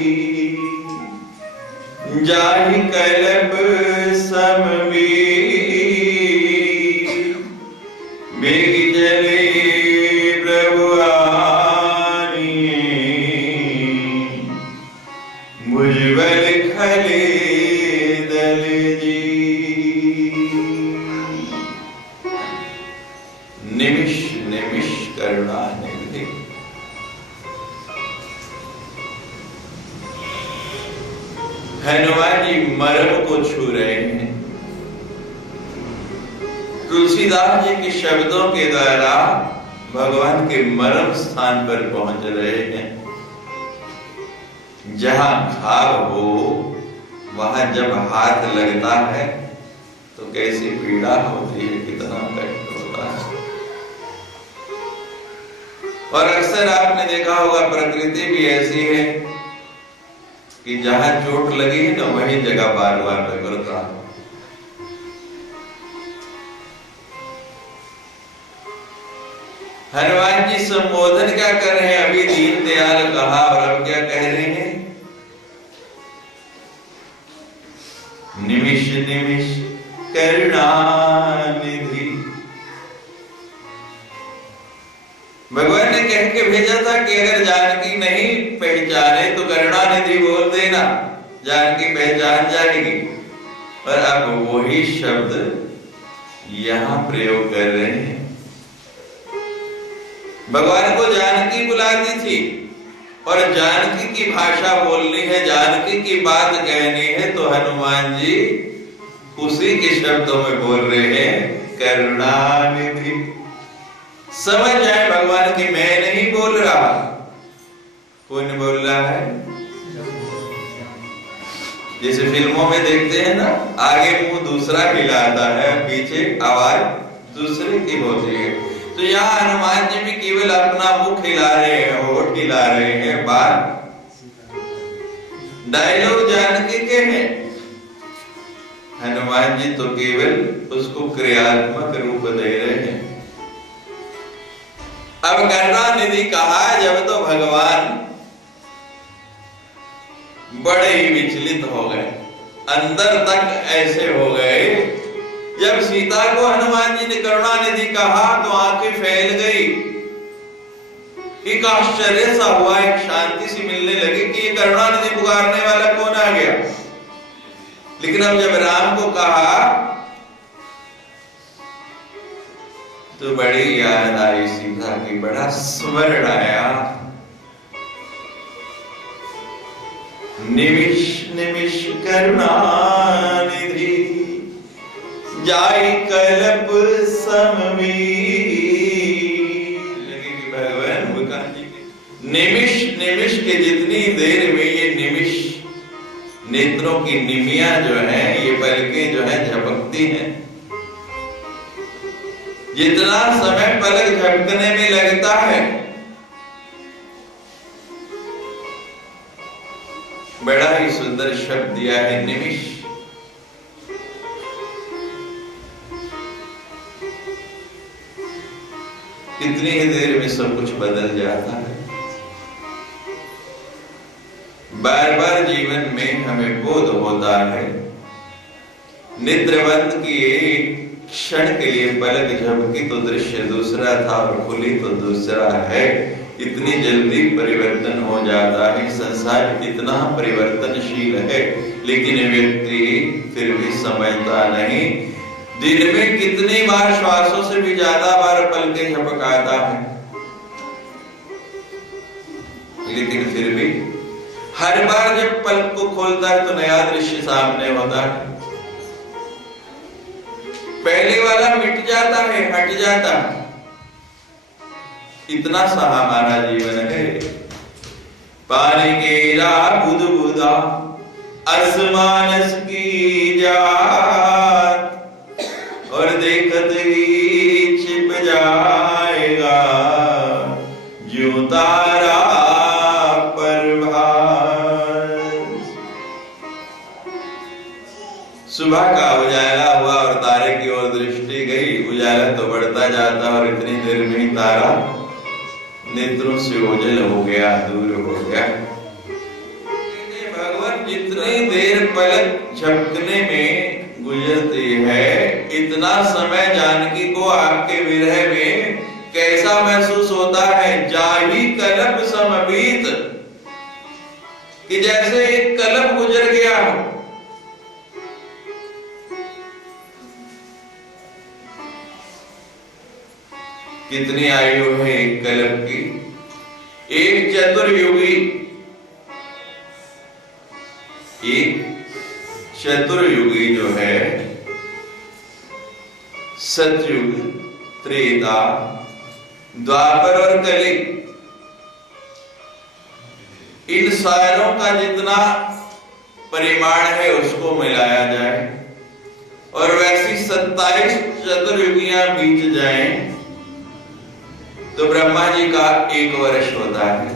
जाहि कलप समवीर, मेघ जले प्रभु आनिए, मुझबल खले दल जी। निमिष निमिष करुणा निधि। हनुमान जी मर्म को छू रहे हैं। तुलसीदास जी के शब्दों के द्वारा भगवान के मर्म स्थान पर पहुंच रहे हैं। जहां घाव हो वहां जब हाथ लगता है तो कैसी पीड़ा होती है, कितना कष्ट होता है। और अक्सर आपने देखा होगा प्रकृति भी ऐसी है कि जहां चोट लगी है ना वही जगह बार बार रगड़ता है। हनुमान जी संबोधन क्या कर रहे हैं? अभी दीन दयाल कहा और अब क्या कह रहे हैं? निमिष निमिष करुणा निधि। भगवान ने कह के भेजा था कि अगर जानकी नहीं पहचाने तो करुणा निधि बोल देना, जानकी पहचान जाएगी। और अब वही शब्द यहां प्रयोग कर रहे हैं। भगवान को जानकी बुलाती थी और जानकी की भाषा बोलनी है, जानकी की बात कहनी है, तो हनुमान जी उसी के शब्दों में बोल रहे हैं करुणानिधि। समझ जाए भगवान की मैं नहीं बोल रहा। कौन बोल रहा है? जैसे फिल्मों में देखते हैं ना, आगे मुंह दूसरा हिलाता है, पीछे आवाज दूसरे की होती है। तो यहाँ हनुमान जी भी केवल अपना मुख हिला रहे हैं, होठ हिला रहे हैं, बात डायलॉग जानकी के हैं। हनुमान जी तो केवल उसको क्रियात्मक रूप दे रहे हैं। अब करुणानिधि कहा जब तो भगवान बड़े ही विचलित हो गए, अंदर तक ऐसे हो गए। जब सीता को हनुमान जी ने करुणानिधि कहा तो आंखें फैल गई। एक आश्चर्य सा हुआ, एक शांति सी मिलने लगी कि ये करुणानिधि पुकारने वाला कौन आ गया। लेकिन अब जब राम को कहा तो बड़ी याद आई सीता की, बड़ा स्मरण आया। निमिष निमिष करुणानिधि जाई कल्प समवीर। लगे कि भगवान भगवान जी के निमिष निमिष के जितनी देर में ये निमिष नेत्रों की निमिया जो है, ये पलकें जो है झपकती हैं, जितना समय पलक झपकने में लगता है, बड़ा ही सुंदर शब्द दिया है निमिष। कितनी ही देर में सब कुछ बदल जाता है। बार बार जीवन में हमें बोध होता है, निद्रबंद किए क्षण के लिए पलक झपकी तो दृश्य दूसरा था और खुली तो दूसरा है। इतनी जल्दी परिवर्तन हो जाता है, संसार इतना परिवर्तनशील है, लेकिन व्यक्ति फिर भी समझता नहीं। दिन में कितनी बार श्वासों से भी ज्यादा बार पलकें झपकाता है, लेकिन फिर भी हर बार जब पलक को खोलता है तो नया दृश्य सामने होता है। पहले वाला मिट जाता है, हट जाता है। इतना सा हमारा जीवन है। पानी केरा बुध बुधा असमानस की जात, और देखत ही छिप जाएगा जो तारा सुबह का उजाला हुआ और तारे की ओर दृष्टि गई, उजाला तो बढ़ता जाता और इतनी देर में ही तारा नेत्रों से ओझल हो गया, दूर हो गया। भगवान जितनी देर पलक झपकने में गुजरती है, इतना समय जानकी को आपके विरह में कैसा महसूस होता है। जाही कल्प समबीत, कि जैसे एक कल्प गुजर गया हो। कितनी आयु है एक कल्प की। एक चतुर्युगी, एक चतुर्युगी जो है, सतयुग, त्रेता, द्वापर और कली, इन सारों का जितना परिमाण है उसको मिलाया जाए और वैसी 27 चतुर्युगियां बीत जाएं तो ब्रह्मा जी का 1 वर्ष होता है।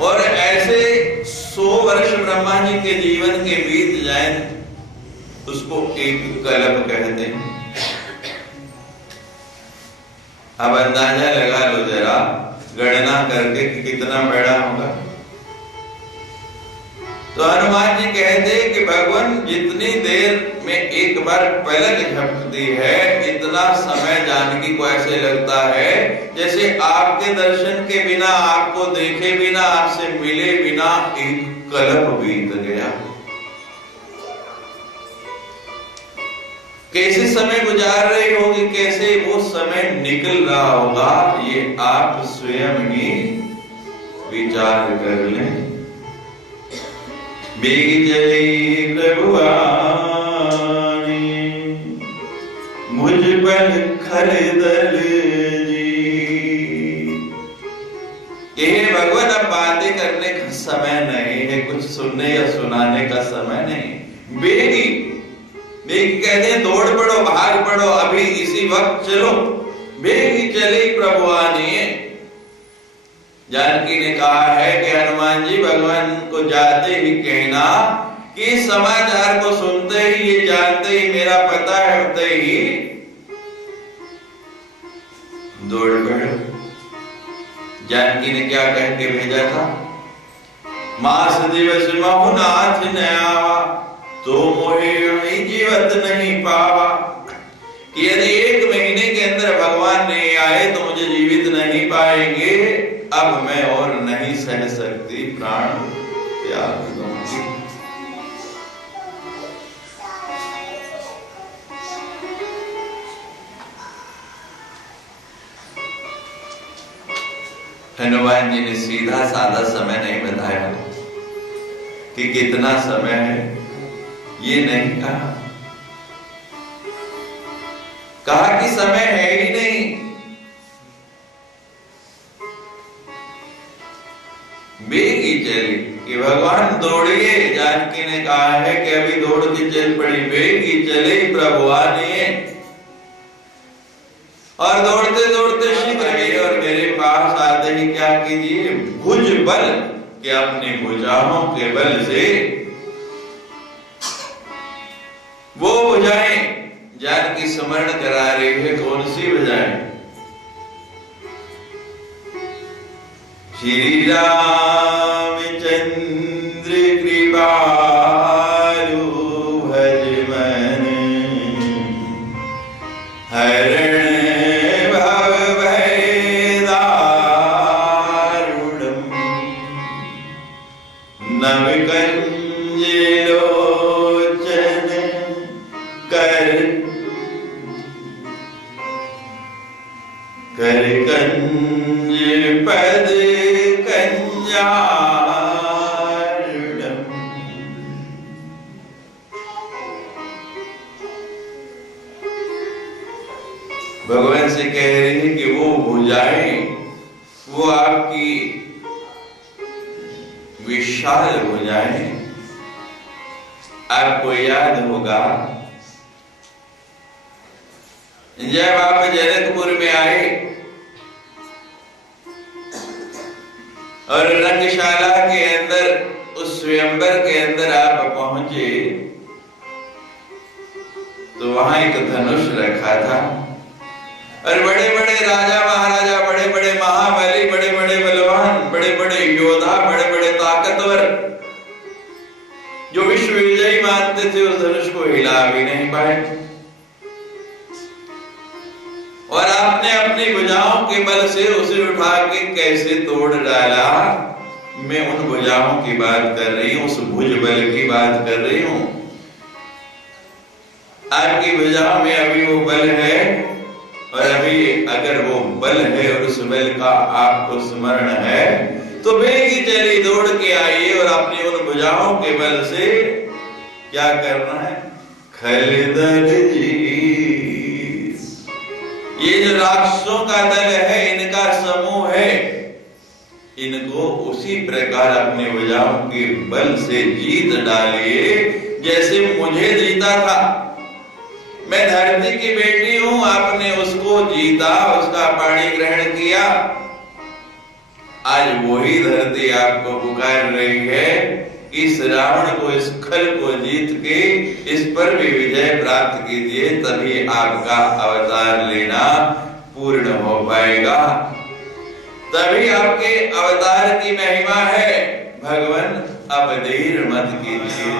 और ऐसे 100 वर्ष ब्रह्मा जी के जीवन के बीत जाएं उसको एक कल्प कहते हैं। अब अंदाजा लगा लो जरा, गणना करके कि कितना बड़ा होगा। तो हनुमान जी कहते कि भगवान जितनी देर में एक बार पलक झपकती है, इतना समय जानकी को ऐसे लगता है जैसे आपके दर्शन के बिना, आपको देखे बिना, आपसे मिले बिना एक कल्प बीत गया। कैसे समय गुजार रही होगी, कैसे वो समय निकल रहा होगा, ये आप स्वयं ही विचार कर लें। बेग चली प्रभुआनी, मुझ पर खरदल जी। ये भगवान अब बातें करने का समय नहीं है, कुछ सुनने या सुनाने का समय नहीं। बेगी बेगी कहते हैं दौड़ पड़ो, भाग पड़ो, अभी इसी वक्त चलो। बेगी चली प्रभुआनी। जानकी ने कहा है कि हनुमान जी भगवान को जाते ही कहना कि समाचार को सुनते ही, ये जानते ही, मेरा पता होते ही दौड़ पड़ो। जानकी ने क्या कह के भेजा था? मास दिवस महु नाथ न आवा, तो मोहे जीवत नहीं पावा। कि यदि 1 महीने के अंदर भगवान नहीं आए तो मुझे जीवित नहीं पाएंगे। अब मैं और नहीं सह सकती, प्राण त्याग दूंगी। हनुमान जी ने सीधा साधा समय नहीं बताया कि कितना समय है, ये नहीं कहा कि समय है ही नहीं। बेगी चली कि भगवान दौड़िए, जानकी ने कहा है कि अभी दौड़ के चल पड़ी। बेगी चले प्रभु आने, और दौड़ते दौड़ते शीघ्र गए और मेरे पास आते ही क्या कीजिए, भुज बल कि अपनी भुजाओं के बल से वो भुजाएं जानकी स्मरण करा रही है। कौन सी भुजाएं? श्री रामचंद्र कृपालु भज मन हरण भव भय दारुणम नव कंज लोचन कर कंज पद कंजारुणम। भगवान से कह रहे हैं कि वो भुजाएं, वो आपकी विशाल भुजाएं। आपको याद होगा जब आप जनकपुर में आए और रंगशाला के अंदर, उस स्वयंवर के अंदर आप पहुंचे तो वहां एक धनुष रखा था और बड़े बड़े राजा महाराजा, बड़े बड़े महाबली, बड़े बड़े बलवान, बड़े बड़े योद्धा, बड़े बड़े ताकतवर जो विश्व विजयी मानते थे उस धनुष को हिला भी नहीं पाए। और आपने अपनी भुजाओं के बल से उसे उठा के कैसे तोड़ डाला। मैं उन भुजाओं की बात कर रही हूं, उस भुज बल की बात कर रही हूं। आपकी भुजाओं में अभी वो बल है, और अभी अगर वो बल है और उस बल का आपको स्मरण है तो बेगी चली दौड़ के आइए और अपनी उन भुजाओं के बल से क्या करना है, खलदल जी। ये जो राक्षसों का दल है, इनका समूह है, इनको उसी प्रकार अपने भुजाओं के बल से जीत डालिए जैसे मुझे जीता था। मैं धरती की बेटी हूं, आपने उसको जीता, उसका पाणी ग्रहण किया। आज वही धरती आपको पुकार रही है, इस रावण को, इस खल को जीत के इस पर भी विजय प्राप्त कीजिए, तभी आपका अवतार लेना पूर्ण हो पाएगा। तभी आपके अवतार की महिमा है। भगवान अब देर मत कीजिए।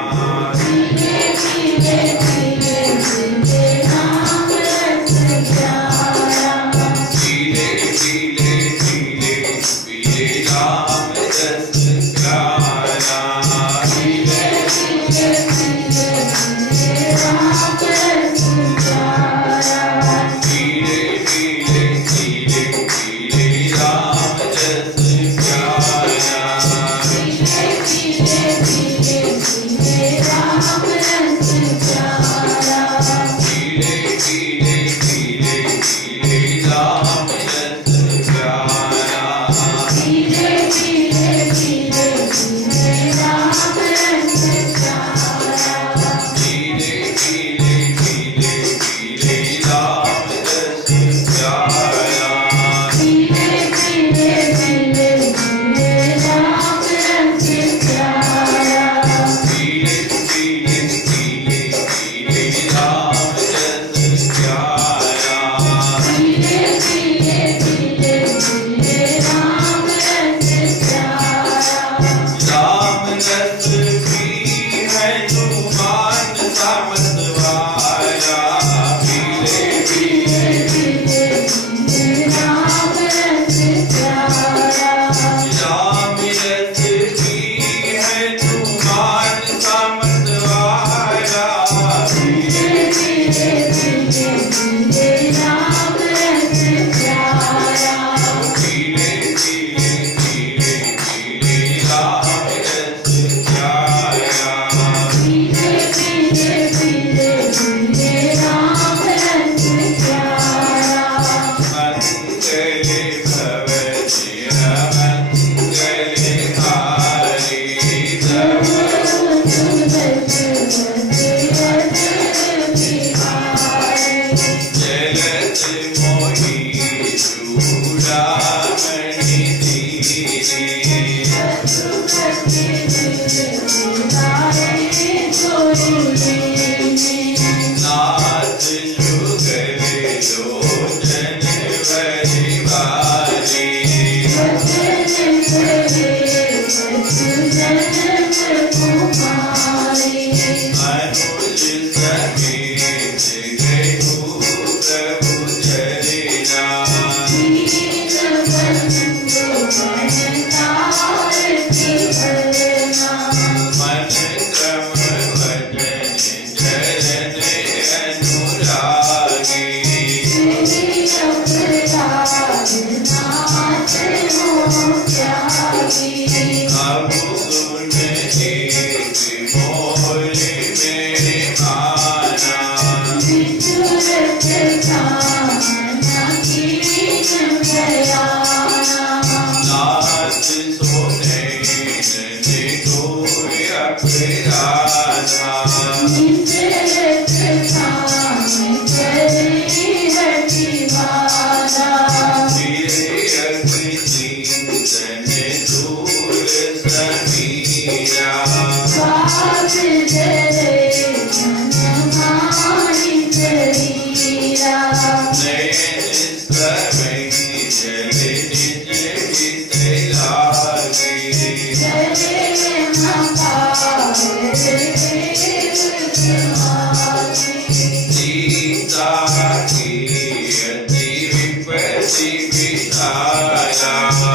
Sita